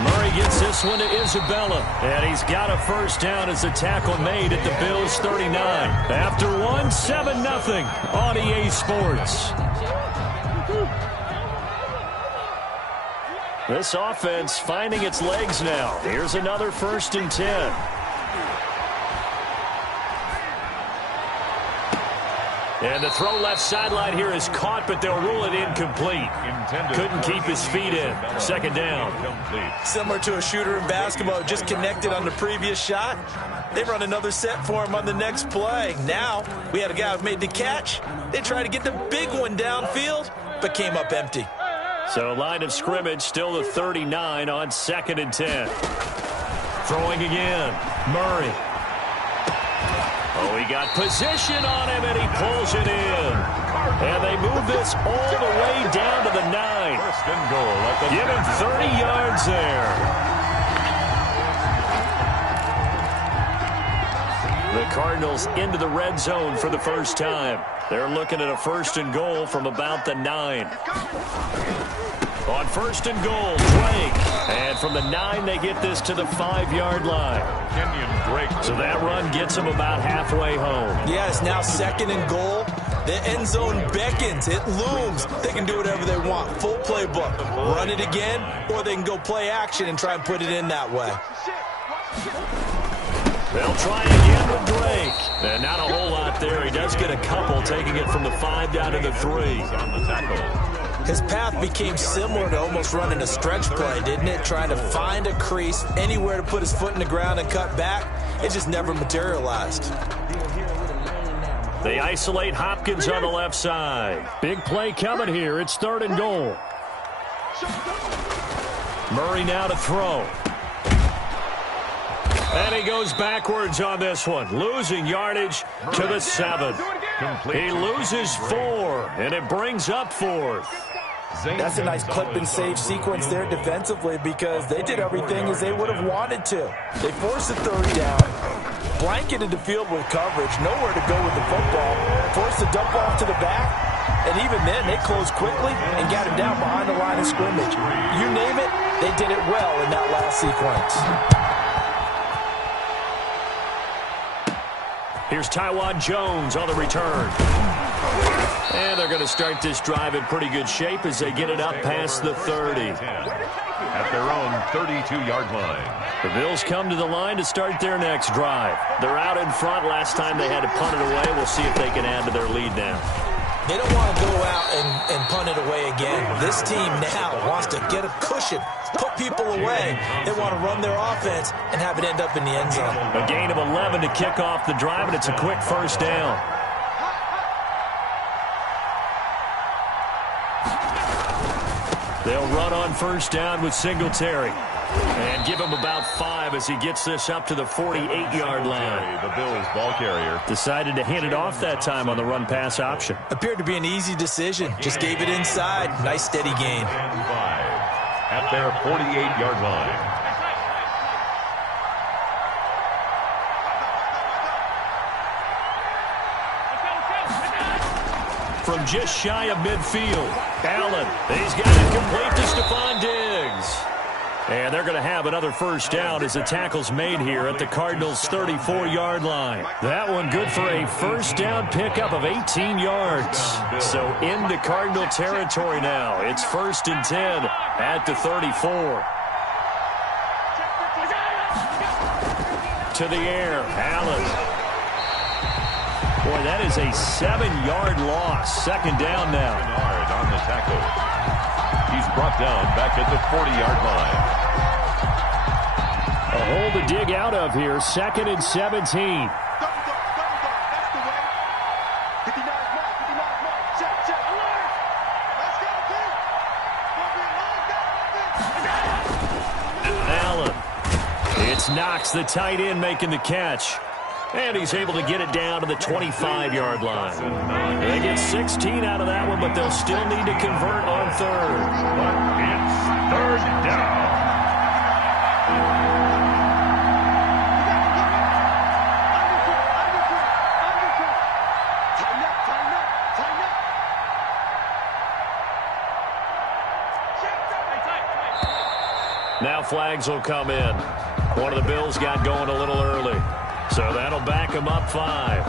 Murray gets this one to Isabella, and he's got a 1st down as the tackle made at the Bills' 39. After 7-0 on EA Sports. This offense finding its legs now. Here's another 1st and 10. And the throw left sideline here is caught, but they'll rule it incomplete. Couldn't keep his feet in. 2nd down. Similar to a shooter in basketball, just connected on the previous shot. They run another set for him on the next play. Now, we had a guy who made the catch. They tried to get the big one downfield, but came up empty. So line of scrimmage, still the 39 on 2nd and 10. Throwing again. Murray. Oh, he got position on him, and he pulls it in. And they move this all the way down to the 9. 1st and goal. Give him 30 yards there. The Cardinals into the red zone for the first time. They're looking at a 1st and goal from about the 9. On 1st and goal, Drake. And from the 9, they get this to the 5-yard line. Kenyon Drake. So that run gets them about halfway home. Yeah, it's now 2nd and goal. The end zone beckons. It looms. They can do whatever they want. Full playbook. Run it again, or they can go play action and try and put it in that way. They'll try again with Drake. And not a whole lot there. He does get a couple, taking it from the 5 down to the 3. On the tackle. His path became similar to almost running a stretch play, didn't it? Trying to find a crease, anywhere to put his foot in the ground and cut back. It just never materialized. They isolate Hopkins on the left side. Big play coming here. It's 3rd and goal. Murray now to throw. And he goes backwards on this one, losing yardage to the 7. He loses 4, and it brings up 4th. That's a nice clip and save sequence there defensively because they did everything as they would have wanted to. They forced a 3rd down, blanketed the field with coverage, nowhere to go with the football, forced the dump off to the back, and even then they closed quickly and got him down behind the line of scrimmage. You name it, they did it well in that last sequence. Here's Taiwan Jones on the return. And they're going to start this drive in pretty good shape as they get it up past the 30. At their own 32-yard line. The Bills come to the line to start their next drive. They're out in front. Last time they had to punt it away. We'll see if they can add to their lead now. They don't want to go out and punt it away again. This team now wants to get a cushion, put people away. They want to run their offense and have it end up in the end zone. A gain of 11 to kick off the drive, and it's a quick 1st down. They'll run on 1st down with Singletary. And give him about 5 as he gets this up to the 48-yard line. The Bills ball carrier. Decided to hand it off that time on the run-pass option. Appeared to be an easy decision. Just gave it inside. Nice steady gain. 5 at their 48-yard line. From just shy of midfield, Allen, he's got it complete to Stephon Diggs. And they're going to have another 1st down as the tackle's made here at the Cardinals' 34-yard line. That one good for a 1st down pickup of 18 yards. So into Cardinal territory now. It's 1st and 10 at the 34. To the air, Allen. Boy, that is a 7-yard loss. 2nd down now. On the tackle. He's brought down back at the 40-yard line. A hole to dig out of here. 2nd and 17. Allen. It's Knox, the tight end, making the catch. And he's able to get it down to the 25-yard line. They get 16 out of that one, but they'll still need to convert on 3rd. But it's 3rd down. Now flags will come in. One of the Bills got going a little early. So that'll back him up 5.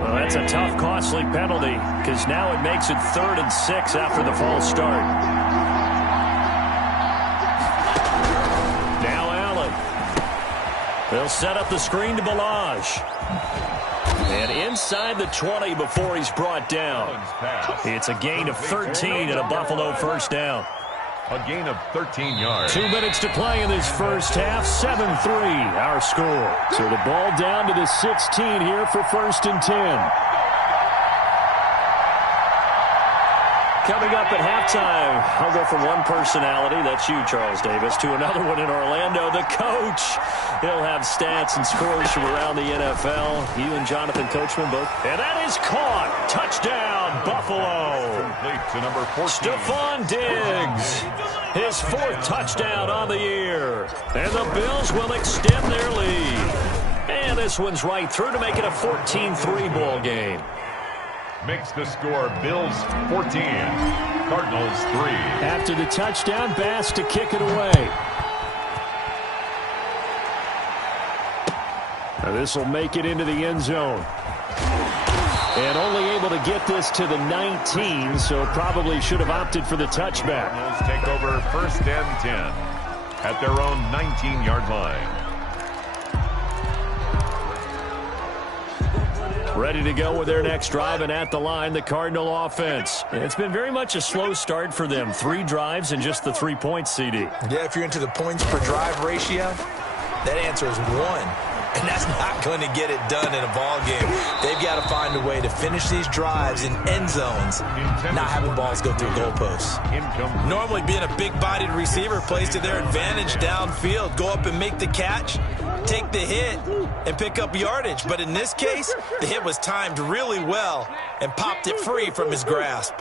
Well, that's a tough, costly penalty because now it makes it 3rd and 6 after the false start. Now Allen. They'll set up the screen to Balaj. And inside the 20 before he's brought down. It's a gain of 13 and a Buffalo 1st down. A gain of 13 yards. 2 minutes to play in this first half. 7-3 our score. So the ball down to the 16 here for 1st and 10. Coming up at halftime, I'll go from one personality, that's you, Charles Davis, to another one in Orlando, the coach. He'll have stats and scores from around the NFL. You and Jonathan Coachman both. And that is caught. Touchdown, Buffalo. Complete to number 14. Stephon Diggs. His 4th touchdown on the year. And the Bills will extend their lead. And this one's right through to make it a 14-3 ball game. Makes the score Bills 14, Cardinals 3. After the touchdown, Bass to kick it away. This will make it into the end zone. And only able to get this to the 19, so probably should have opted for the touchback. Cardinals take over 1st and 10 at their own 19-yard line. Ready to go with their next drive, and at the line, the Cardinal offense. It's been very much a slow start for them. 3 drives and just the 3 points, CD. Yeah, if you're into the points per drive ratio, that answer is 1. And that's not going to get it done in a ball game. They've got to find a way to finish these drives in end zones, not having balls go through goalposts. Normally, being a big-bodied receiver plays to their advantage downfield. Go up and make the catch, take the hit, and pick up yardage. But in this case, the hit was timed really well and popped it free from his grasp.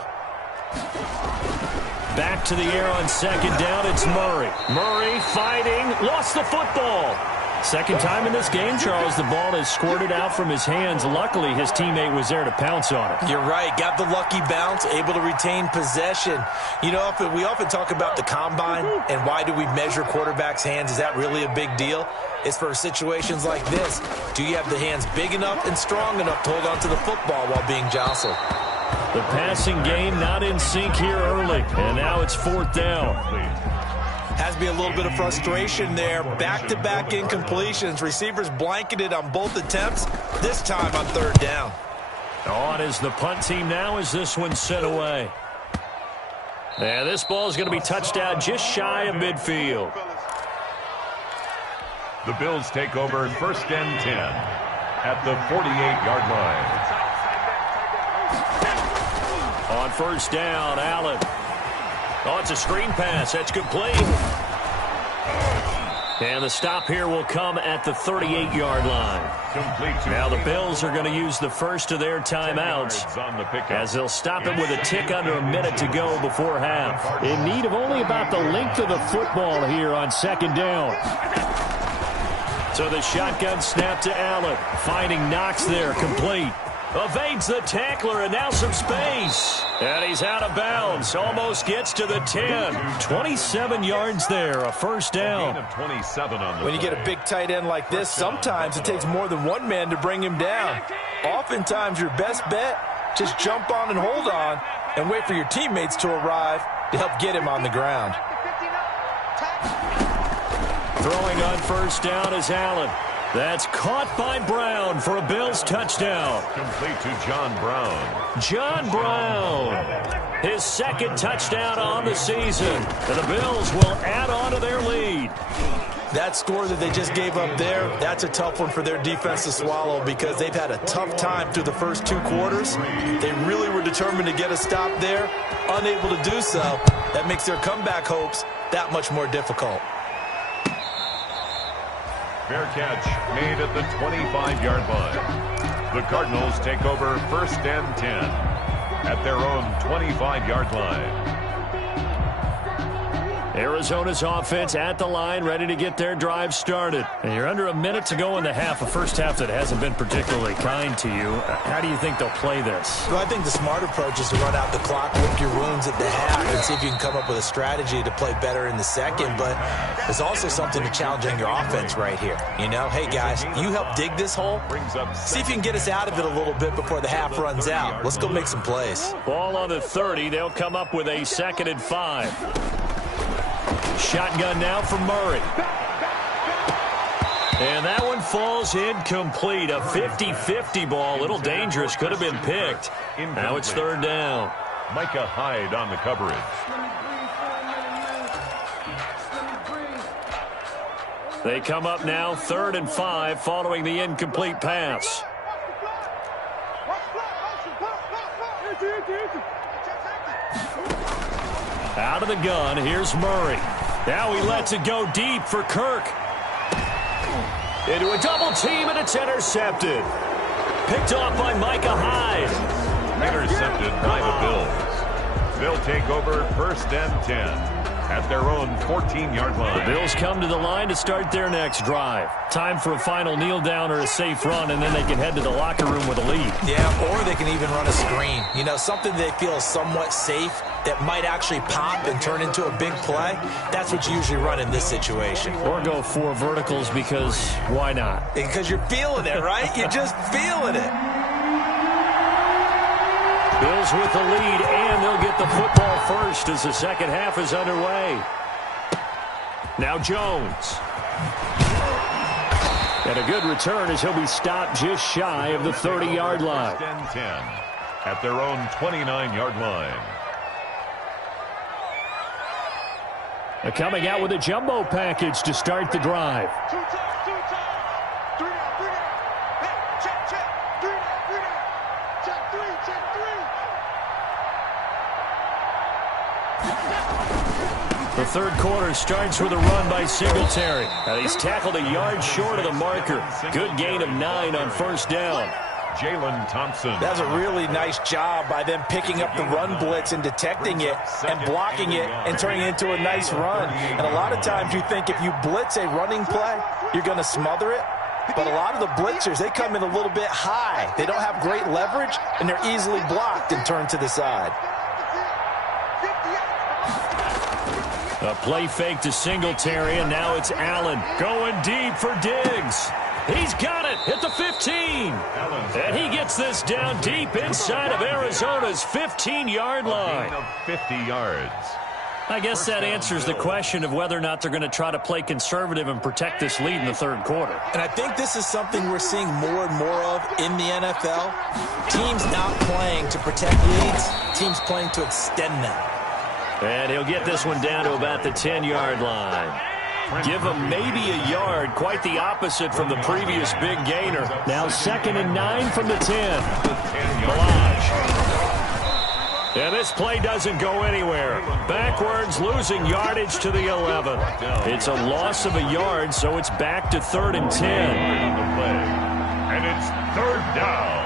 Back to the air on 2nd down, it's Murray. Murray fighting, lost the football. Second time in this game, Charles, the ball has squirted out from his hands. Luckily, his teammate was there to pounce on it. You're right. Got the lucky bounce, able to retain possession. You know, we often talk about the combine and why do we measure quarterbacks' hands. Is that really a big deal? It's for situations like this. Do you have the hands big enough and strong enough to hold on to the football while being jostled? The passing game not in sync here early, and now it's 4th down. Has to be a little bit of frustration there. Back-to-back incompletions. Receivers blanketed on both attempts, this time on 3rd down. On is the punt team now as this one's sent away. And this ball is going to be touched out just shy of midfield. The Bills take over 1st and 10 at the 48-yard line. On 1st down, Allen. Oh, it's a screen pass. That's complete. And the stop here will come at the 38-yard line. Now the Bills are going to use the first of their timeouts as they'll stop it with a tick under a minute to go before half. In need of only about the length of the football here on 2nd down. So the shotgun snap to Allen. Finding Knox there, complete. Evades the tackler, and now some space. And he's out of bounds. Almost gets to the 10. 27 yards there, a 1st down. When you get a big tight end like this, sometimes it takes more than one man to bring him down. Oftentimes, your best bet, just jump on and hold on and wait for your teammates to arrive to help get him on the ground. Throwing on 1st down is Allen. That's caught by Brown for a Bills touchdown. Complete to John Brown. John Brown, his 2nd touchdown on the season. And the Bills will add on to their lead. That score that they just gave up there, that's a tough one for their defense to swallow because they've had a tough time through the first 2 quarters. They really were determined to get a stop there, unable to do so. That makes their comeback hopes that much more difficult. Fair catch made at the 25-yard line. The Cardinals take over 1st and 10 at their own 25-yard line. Arizona's offense at the line, ready to get their drive started. And you're under a minute to go in the half, a first half that hasn't been particularly kind to you. How do you think they'll play this? Well, I think the smart approach is to run out the clock, lick your wounds at the half, and see if you can come up with a strategy to play better in the second. But there's also something to challenging your offense right here. You know, hey, guys, you help dig this hole. See if you can get us out of it a little bit before the half runs out. Let's go make some plays. Ball on the 30. They'll come up with a 2nd and 5. Shotgun now for Murray. And that one falls incomplete. A 50-50 ball. A little dangerous. Could have been picked. Now it's 3rd down. Micah Hyde on the coverage. They come up now 3rd and 5 following the incomplete pass. Out of the gun, here's Murray. Now he lets it go deep for Kirk. Into a double team, and it's intercepted. Picked off by Micah Hyde. Intercepted by the Bills. They'll take over 1st and 10 at their own 14-yard line. The Bills come to the line to start their next drive. Time for a final kneel down or a safe run, and then they can head to the locker room with a lead. Yeah, or they can even run a screen. You know, something they feel is somewhat safe that might actually pop and turn into a big play. That's what you usually run in this situation. Or go 4 verticals because why not? Because you're feeling it, right? You're just feeling it. Bills with the lead, and they'll get the football first as the second half is underway. Now Jones. And a good return as he'll be stopped just shy of the 30-yard line. 10 at their own 29-yard line. They're coming out with a jumbo package to start the drive. The third quarter starts with a run by Singletary. Now he's tackled a yard short of the marker. Good gain of 9 on first down. Jalen Thompson. That's a really nice job by them picking up the run blitz and detecting it and blocking it and turning it into a nice run. And a lot of times you think if you blitz a running play, you're going to smother it. But a lot of the blitzers, they come in a little bit high. They don't have great leverage, and they're easily blocked and turned to the side. A play fake to Singletary, and now it's Allen going deep for Diggs. He's got it at the 15. And he gets this down deep inside of Arizona's 15-yard line. 50 yards. I guess that answers the question of whether or not they're going to try to play conservative and protect this lead in the third quarter. And I think this is something we're seeing more and more of in the NFL. Teams not playing to protect leads, teams playing to extend them. And he'll get this one down to about the 10-yard line. Give him maybe a yard, quite the opposite from the previous big gainer. Now 2nd and 9 from the 10. Balaj. And this play doesn't go anywhere. Backwards, losing yardage to the 11. It's a loss of a yard, so it's back to 3rd and 10. And it's 3rd down.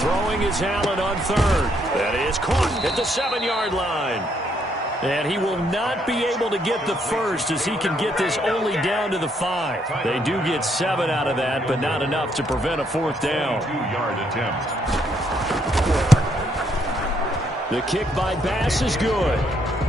Throwing is Allen on 3rd. That is caught at the 7-yard line. And he will not be able to get the first as he can get this only down to the 5. They do get 7 out of that, but not enough to prevent a 4th down. 2-yard attempt. The kick by Bass is good.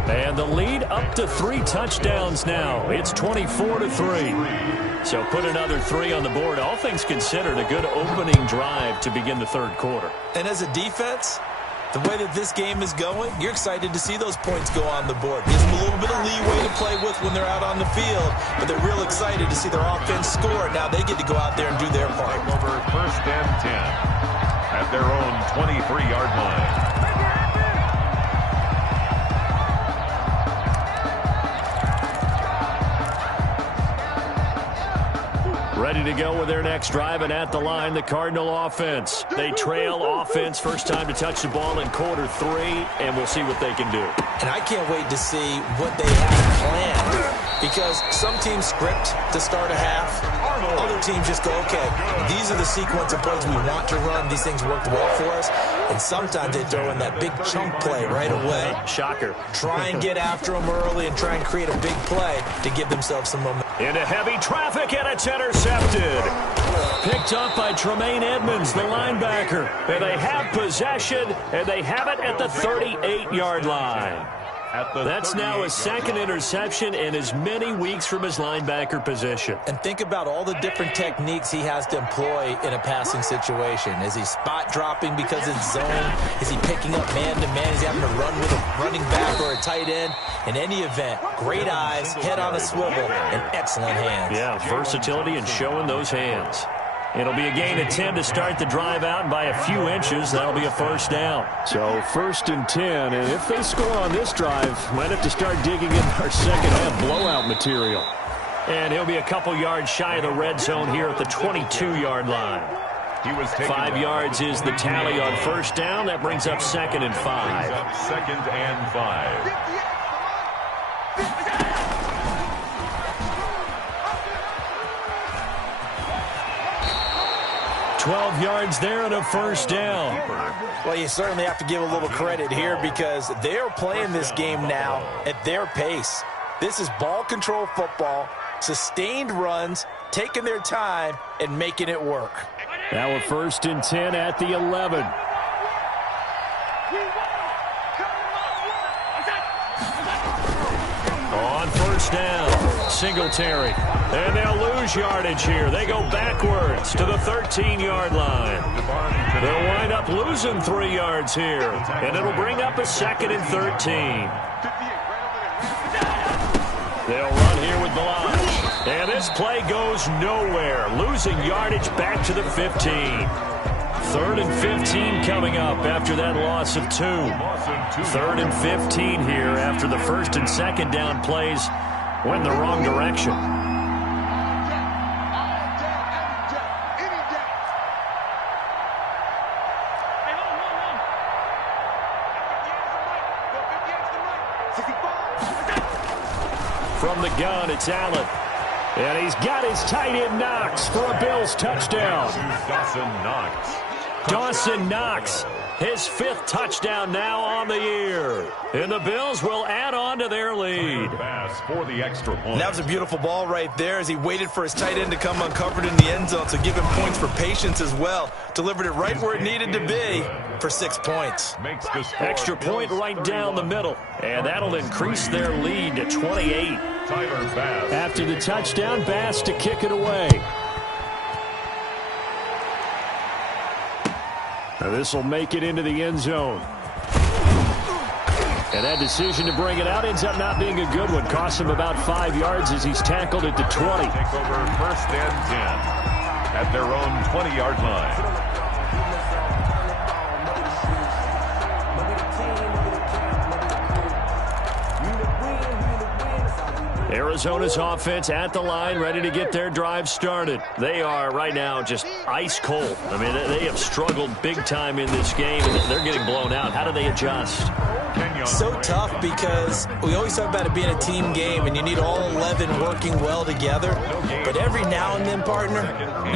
And the lead up to 3 touchdowns now. It's 24-3. So put another 3 on the board. All things considered, a good opening drive to begin the third quarter. And as a defense, the way that this game is going, you're excited to see those points go on the board. Gives them a little bit of leeway to play with when they're out on the field, but they're real excited to see their offense score. Now they get to go out there and do their part. Over 1st and 10 at their own 23-yard line. Ready to go with their next drive, and at the line, the Cardinal offense. They trail offense, first time to touch the ball in quarter 3, and we'll see what they can do. And I can't wait to see what they have planned, because some teams script to start a half. Other teams just go, okay, these are the sequence of plays we want to run. These things worked well for us. And sometimes they throw in that big chunk play right away. Shocker. Try and get after them early and try and create a big play to give themselves some momentum. Into heavy traffic, and it's intercepted. Picked up by Tremaine Edmonds, the linebacker. And they have possession, and they have it at the 38-yard line. That's now a 2nd interception in as many weeks from his linebacker position. And think about all the different techniques he has to employ in a passing situation. Is he spot dropping because it's zone? Is he picking up man-to-man? Is he having to run with a running back or a tight end? In any event, great eyes, head on a swivel, and excellent hands. Yeah, versatility and showing those hands. It'll be a gain of 10 to start the drive out, and by a few inches, that'll be a 1st down. So 1st and 10, and if they score on this drive, might have to start digging in our second half blowout material. And he'll be a couple yards shy of the red zone here at the 22-yard line. 5 yards is the tally on 1st down. That brings up 2nd and 5. 2nd and 5. 12 yards there and a first down. Well, you certainly have to give a little credit here because they're playing this game now at their pace. This is ball control football, sustained runs, taking their time, and making it work. Now a 1st and 10 at the 11. On 1st down, Singletary. And they'll lose yardage here. They go backwards to the 13-yard line. They'll wind up losing 3 yards here. And it'll bring up a 2nd and 13. They'll run here with Balazs. And this play goes nowhere. Losing yardage back to the 15. 3rd and 15 coming up after that loss of 2. 3rd and 15 here after the 1st and 2nd down plays went the wrong direction. From the gun, it's Allen. And he's got his tight end Knox for a Bills touchdown. Dawson Knox, his 5th touchdown now on the year. And the Bills will add on to their lead. For the extra point. That was a beautiful ball right there as he waited for his tight end to come uncovered in the end zone, so give him points for patience as well. Delivered it right where it needed to be for 6 points. Extra point right down the middle. And that'll increase their lead to 28. After the touchdown, Bass to kick it away. Now this will make it into the end zone. And that decision to bring it out ends up not being a good one. Costs him about 5 yards as he's tackled at the 20. Take over 1st and 10 at their own 20-yard line. Arizona's offense at the line, ready to get their drive started. They are right now just ice cold. I mean, they have struggled big time in this game, and they're getting blown out. How do they adjust? So tough because we always talk about it being a team game, and you need all 11 working well together. But every now and then, partner,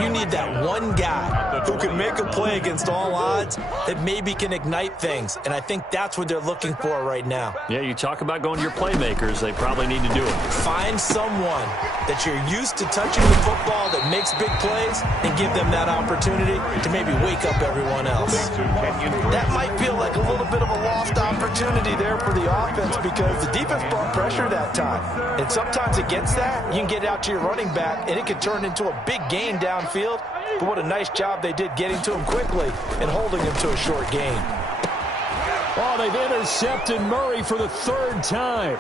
you need that one guy who can make a play against all odds that maybe can ignite things. And I think that's what they're looking for right now. Yeah, you talk about going to your playmakers. They probably need to do it. Find someone that you're used to touching the football that makes big plays and give them that opportunity to maybe wake up everyone else. That might feel like a little bit of a lost opportunity there for the offense because the defense brought pressure that time. And sometimes against that, you can get out to your running back and it can turn into a big gain downfield. But what a nice job they did getting to him quickly and holding him to a short gain. Oh, they've intercepted Murray for the 3rd time.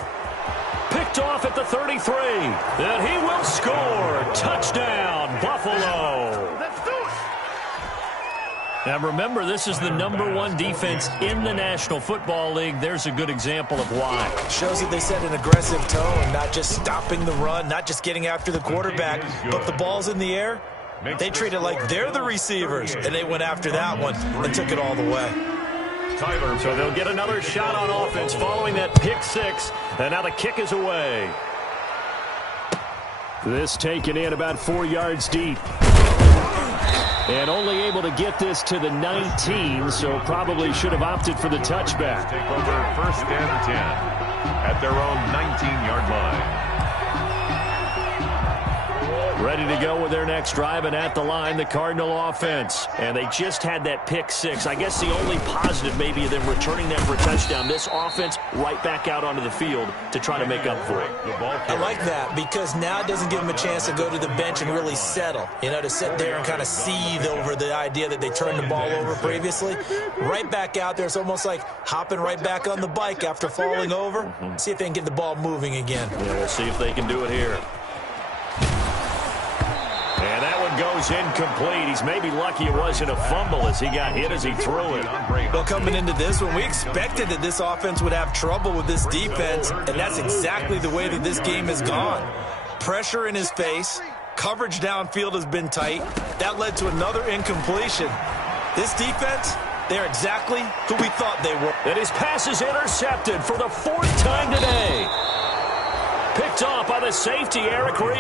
Picked off at the 33. And he will score. Touchdown, Buffalo. Now remember, this is the #1 defense in the National Football League. There's a good example of why. Shows that they set an aggressive tone, not just stopping the run, not just getting after the quarterback, but the ball's in the air. They treat it like they're the receivers, and they went after that one and took it all the way. So they'll get another shot on offense following that pick 6, and now the kick is away. This taken in about 4 yards deep. And only able to get this to the 19, so probably should have opted for the touchback. Take over 1st and 10 at their own 19-yard line. Ready to go with their next drive, and at the line, the Cardinal offense. And they just had that pick 6. I guess the only positive maybe of them returning that for a touchdown. This offense right back out onto the field to try to make up for it. I like that because now it doesn't give them a chance to go to the bench and really settle. You know, to sit there and kind of seethe over the idea that they turned the ball over previously. Right back out there, it's almost like hopping right back on the bike after falling over. See if they can get the ball moving again. Yeah, we'll see if they can do it here. And that one goes incomplete. He's maybe lucky it wasn't a fumble as he got hit as he threw it. Well, coming into this one, we expected that this offense would have trouble with this defense, and that's exactly the way that this game has gone. Pressure in his face. Coverage downfield has been tight. That led to another incompletion. This defense, they're exactly who we thought they were. And his pass is intercepted for the 4th time today. Picked picked off by the safety, Eric Reed.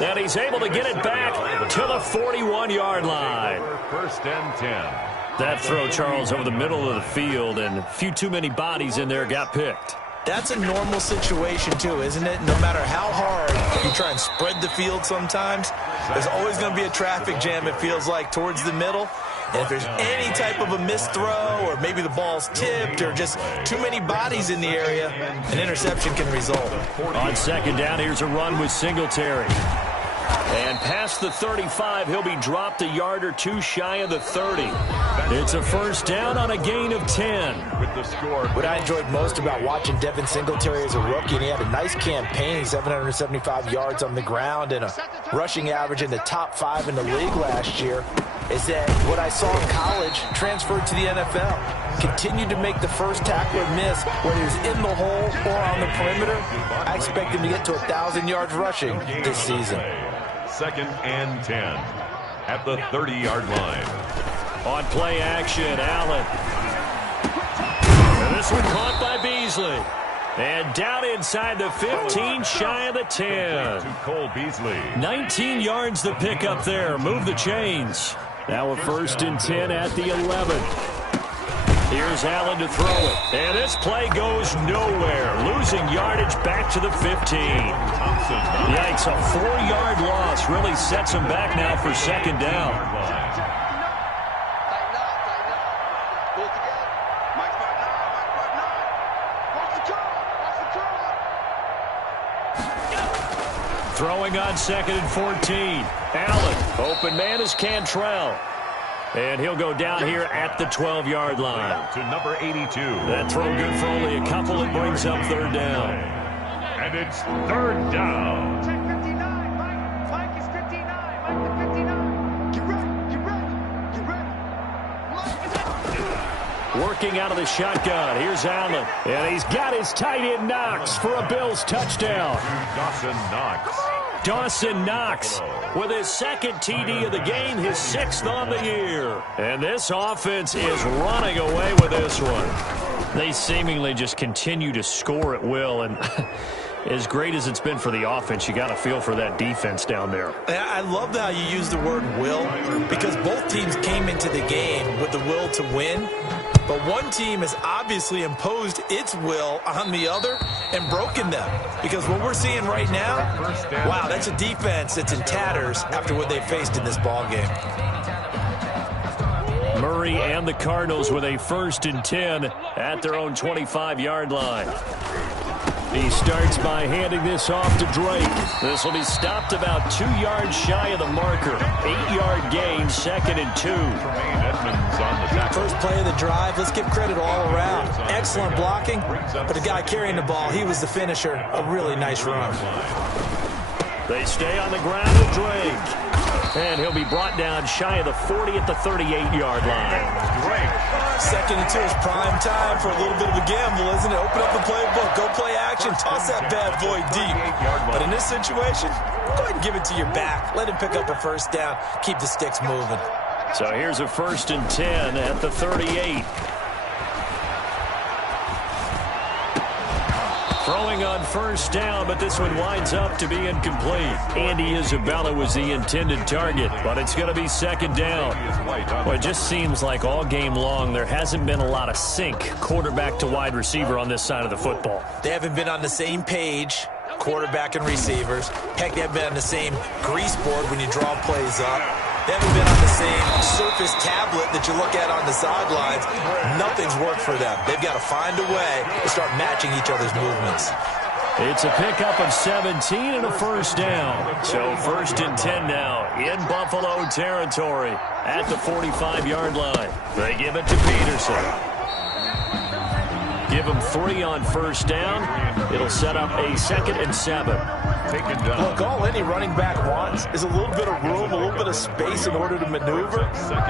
And he's able to get it back to the 41-yard line. First and 10. That throw, Charles, over the middle of the field, and a few too many bodies in there got picked. That's a normal situation, too, isn't it? No matter how hard you try and spread the field sometimes, there's always going to be a traffic jam, it feels like, towards the middle. And if there's any type of a missed throw or maybe the ball's tipped or just too many bodies in the area, an interception can result. On second down, here's a run with Singletary. And past the 35, he'll be dropped a yard or two shy of the 30. It's a first down on a gain of 10. With the score. What I enjoyed most about watching Devin Singletary as a rookie, and he had a nice campaign, 775 yards on the ground and a rushing average in the top 5 in the league last year, is that what I saw in college transferred to the NFL. Continued to make the first tackler miss, whether he's in the hole or on the perimeter. I expect him to get to 1,000 yards rushing this season. Second and 10 at the 30-yard line. On play action, Allen. And this one caught by Beasley. And down inside the 15, shy of the 10. To Cole Beasley. 19 yards the pick up there. Move the chains. Now a first and 10 at the 11. Here's Allen to throw it. And this play goes nowhere. Losing yardage back to the 15. Yikes, a 4-yard loss really sets him back now for second down. Throwing on second and 14. Allen, open man is Cantrell. And he'll go down here at the 12-yard line. To number 82. That throw good for only a couple. It brings up third down. And it's third down. Check 59. Mike is 59. Mike is 59. Get ready. Get ready. Working out of the shotgun. Here's Allen. And he's got his tight end Knox for a Bills touchdown. Dawson Knox. Dawson Knox with his second TD of the game, his 6th on the year. And this offense is running away with this one. They seemingly just continue to score at will, and as great as it's been for the offense, you got to feel for that defense down there. I love how you use the word will, because both teams came into the game with the will to win. But one team has obviously imposed its will on the other and broken them. Because what we're seeing right now, wow, that's a defense that's in tatters after what they faced in this ballgame. Murray and the Cardinals with a first and 10 at their own 25-yard line. He starts by handing this off to Drake. This will be stopped about 2 yards shy of the marker. 8-yard gain, second and 2. First play of the drive. Let's give credit all around. Excellent blocking, but the guy carrying the ball, he was the finisher. A really nice run. They stay on the ground with Drake. And he'll be brought down shy of the 40 at the 38-yard line. Second and 2 is prime time for a little bit of a gamble, isn't it? Open up the playbook, go play action, toss that bad boy deep. But in this situation, go ahead and give it to your back. Let him pick up a first down. Keep the sticks moving. So here's a first and 10 at the 38. Throwing on first down, but this one winds up to be incomplete. Andy Isabella was the intended target, but it's going to be second down. Well, it just seems like all game long there hasn't been a lot of sync quarterback to wide receiver on this side of the football. They haven't been on the same page, quarterback and receivers. Heck, they haven't been on the same grease board when you draw plays up. They haven't been on the same surface tablet that you look at on the sidelines. Nothing's worked for them. They've got to find a way to start matching each other's movements. It's a pickup of 17 and a first down. So first and 10 now in Buffalo territory at the 45-yard line. They give it to Peterson. Give him 3 on first down. It'll set up a second and 7. Look, all any running back wants is a little bit of room, a little bit of space in order to maneuver.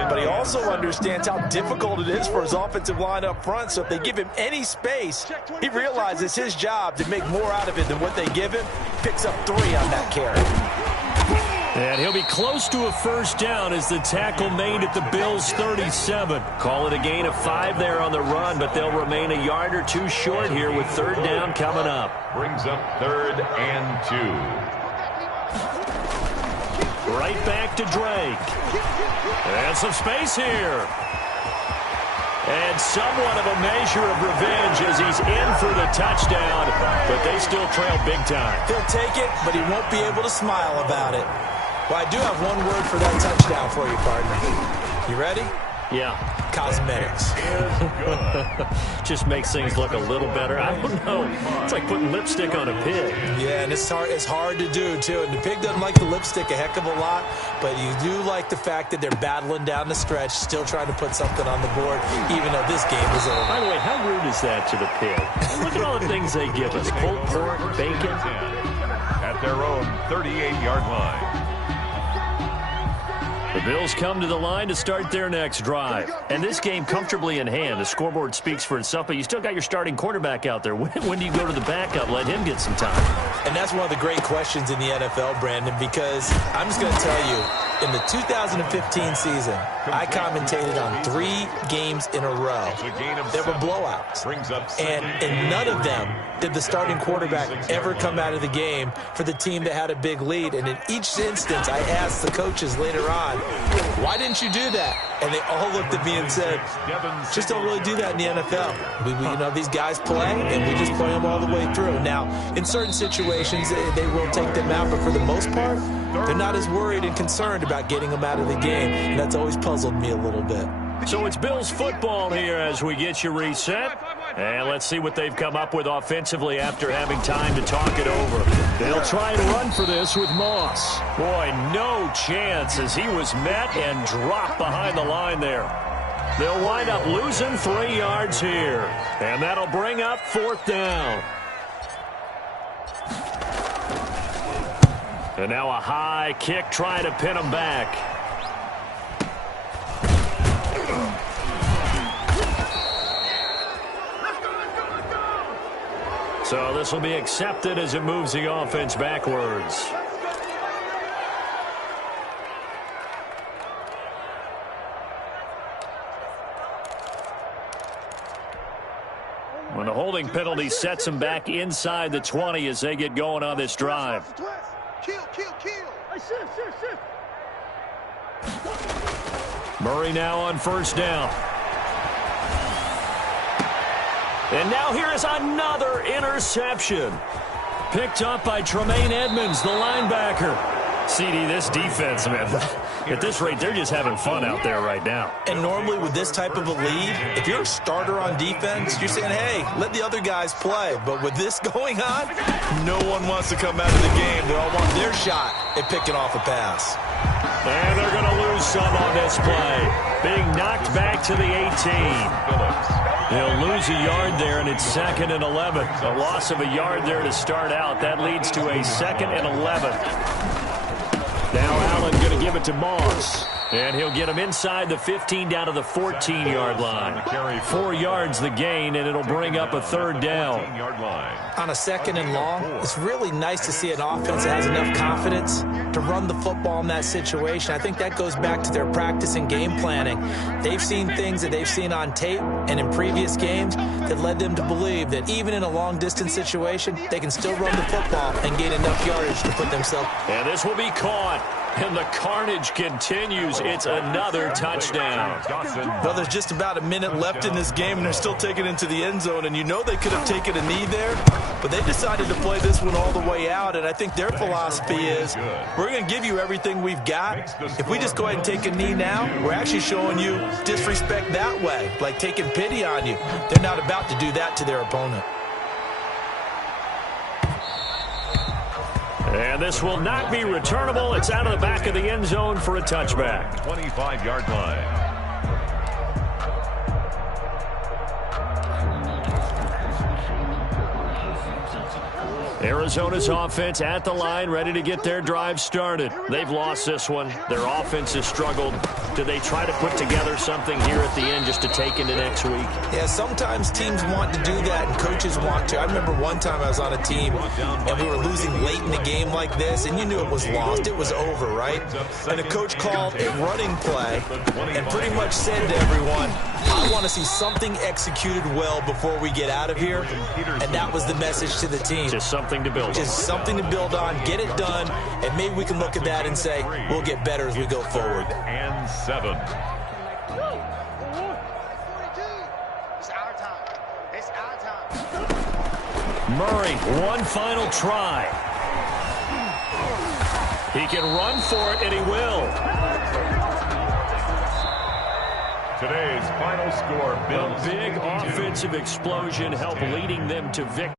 But he also understands how difficult it is for his offensive line up front. So if they give him any space, he realizes his job to make more out of it than what they give him. Picks up 3 on that carry. And he'll be close to a first down as the tackle made at the Bills' 37. Call it a gain of 5 there on the run, but they'll remain a yard or two short here with third down coming up. Brings up 3rd and 2. Right back to Drake. And some space here. And somewhat of a measure of revenge as he's in for the touchdown, but they still trail big time. He'll take it, but he won't be able to smile about it. Well, I do have one word for that touchdown for you, partner. You ready? Yeah. Cosmetics. Just makes things look a little better. I don't know. It's like putting lipstick on a pig. Yeah, and it's hard to do, too. And the pig doesn't like the lipstick a heck of a lot, but you do like the fact that they're battling down the stretch, still trying to put something on the board, even though this game is over. By the way, how rude is that to the pig? Look at all the things they give us. Pulled pork, bacon. At their own 38-yard line. The Bills come to the line to start their next drive. And this game comfortably in hand. The scoreboard speaks for itself, but you still got your starting quarterback out there. When do you go to the backup? Let him get some time. And that's one of the great questions in the NFL, Brandon, because I'm just going to tell you, in the 2015 season, I commentated on 3 games in a row. There were blowouts. And in none of them did the starting quarterback ever come out of the game for the team that had a big lead. And in each instance, I asked the coaches later on, why didn't you do that? And they all looked at me and said, just don't really do that in the NFL. You know, these guys play, and we just play them all the way through. Now, in certain situations, they will take them out, but for the most part, they're not as worried and concerned about getting them out of the game, and that's always puzzled me a little bit. So it's Bills football here as we get you reset. And let's see what they've come up with offensively after having time to talk it over. They'll try and run for this with Moss. Boy, no chance as he was met and dropped behind the line there. They'll wind up losing 3 yards here. And that'll bring up 4th down. And now a high kick trying to pin him back. So this will be accepted as it moves the offense backwards. When the holding penalty sets them back inside the 20 as they get going on this drive. Murray now on first down. And now here is another interception. Picked up by Tremaine Edmonds, the linebacker. CD, this defense, man, at this rate, they're just having fun out there right now. And normally with this type of a lead, if you're a starter on defense, you're saying, hey, let the other guys play. But with this going on, no one wants to come out of the game. They all want their shot at picking off a pass. And they're going to lose some on this play. Being knocked back to the 18. They'll lose a yard there, and it's 2nd and 11. A loss of a yard there to start out. That leads to a 2nd and 11. Now Allen going to give it to Moss. And he'll get him inside the 15 down to the 14-yard line. 4 yards the gain, and it'll bring up a 3rd down. On a 2nd and long, it's really nice to see an offense that has enough confidence to run the football in that situation. I think that goes back to their practice and game planning. They've seen things that they've seen on tape and in previous games that led them to believe that even in a long-distance situation, they can still run the football and gain enough yardage to put themselves. And this will be caught. And the carnage continues. It's another touchdown. Well, there's just about a minute left in this game, and they're still taking it into the end zone. And you know they could have taken a knee there, but they decided to play this one all the way out. And I think their philosophy is, we're going to give you everything we've got. If we just go ahead and take a knee now, we're actually showing you disrespect that way, like taking pity on you. They're not about to do that to their opponent. And this will not be returnable. It's out of the back of the end zone for a touchback. 25-yard line. Arizona's offense at the line, ready to get their drive started. They've lost this one. Their offense has struggled. Do they try to put together something here at the end just to take into next week? Yeah, sometimes teams want to do that and coaches want to. I remember one time I was on a team and we were losing late in the game like this, and you knew it was lost. It was over, right? And the coach called a running play and pretty much said to everyone, I want to see something executed well before we get out of here. And that was the message to the team. Just something to build on. Just something to build on, get it done, and maybe we can look at that and say, we'll get better as we go forward. And 7. It's our time. It's our time. Murray, one final try. He can run for it, and he will. Today's final score, Bills. A big offensive explosion helped leading them to victory.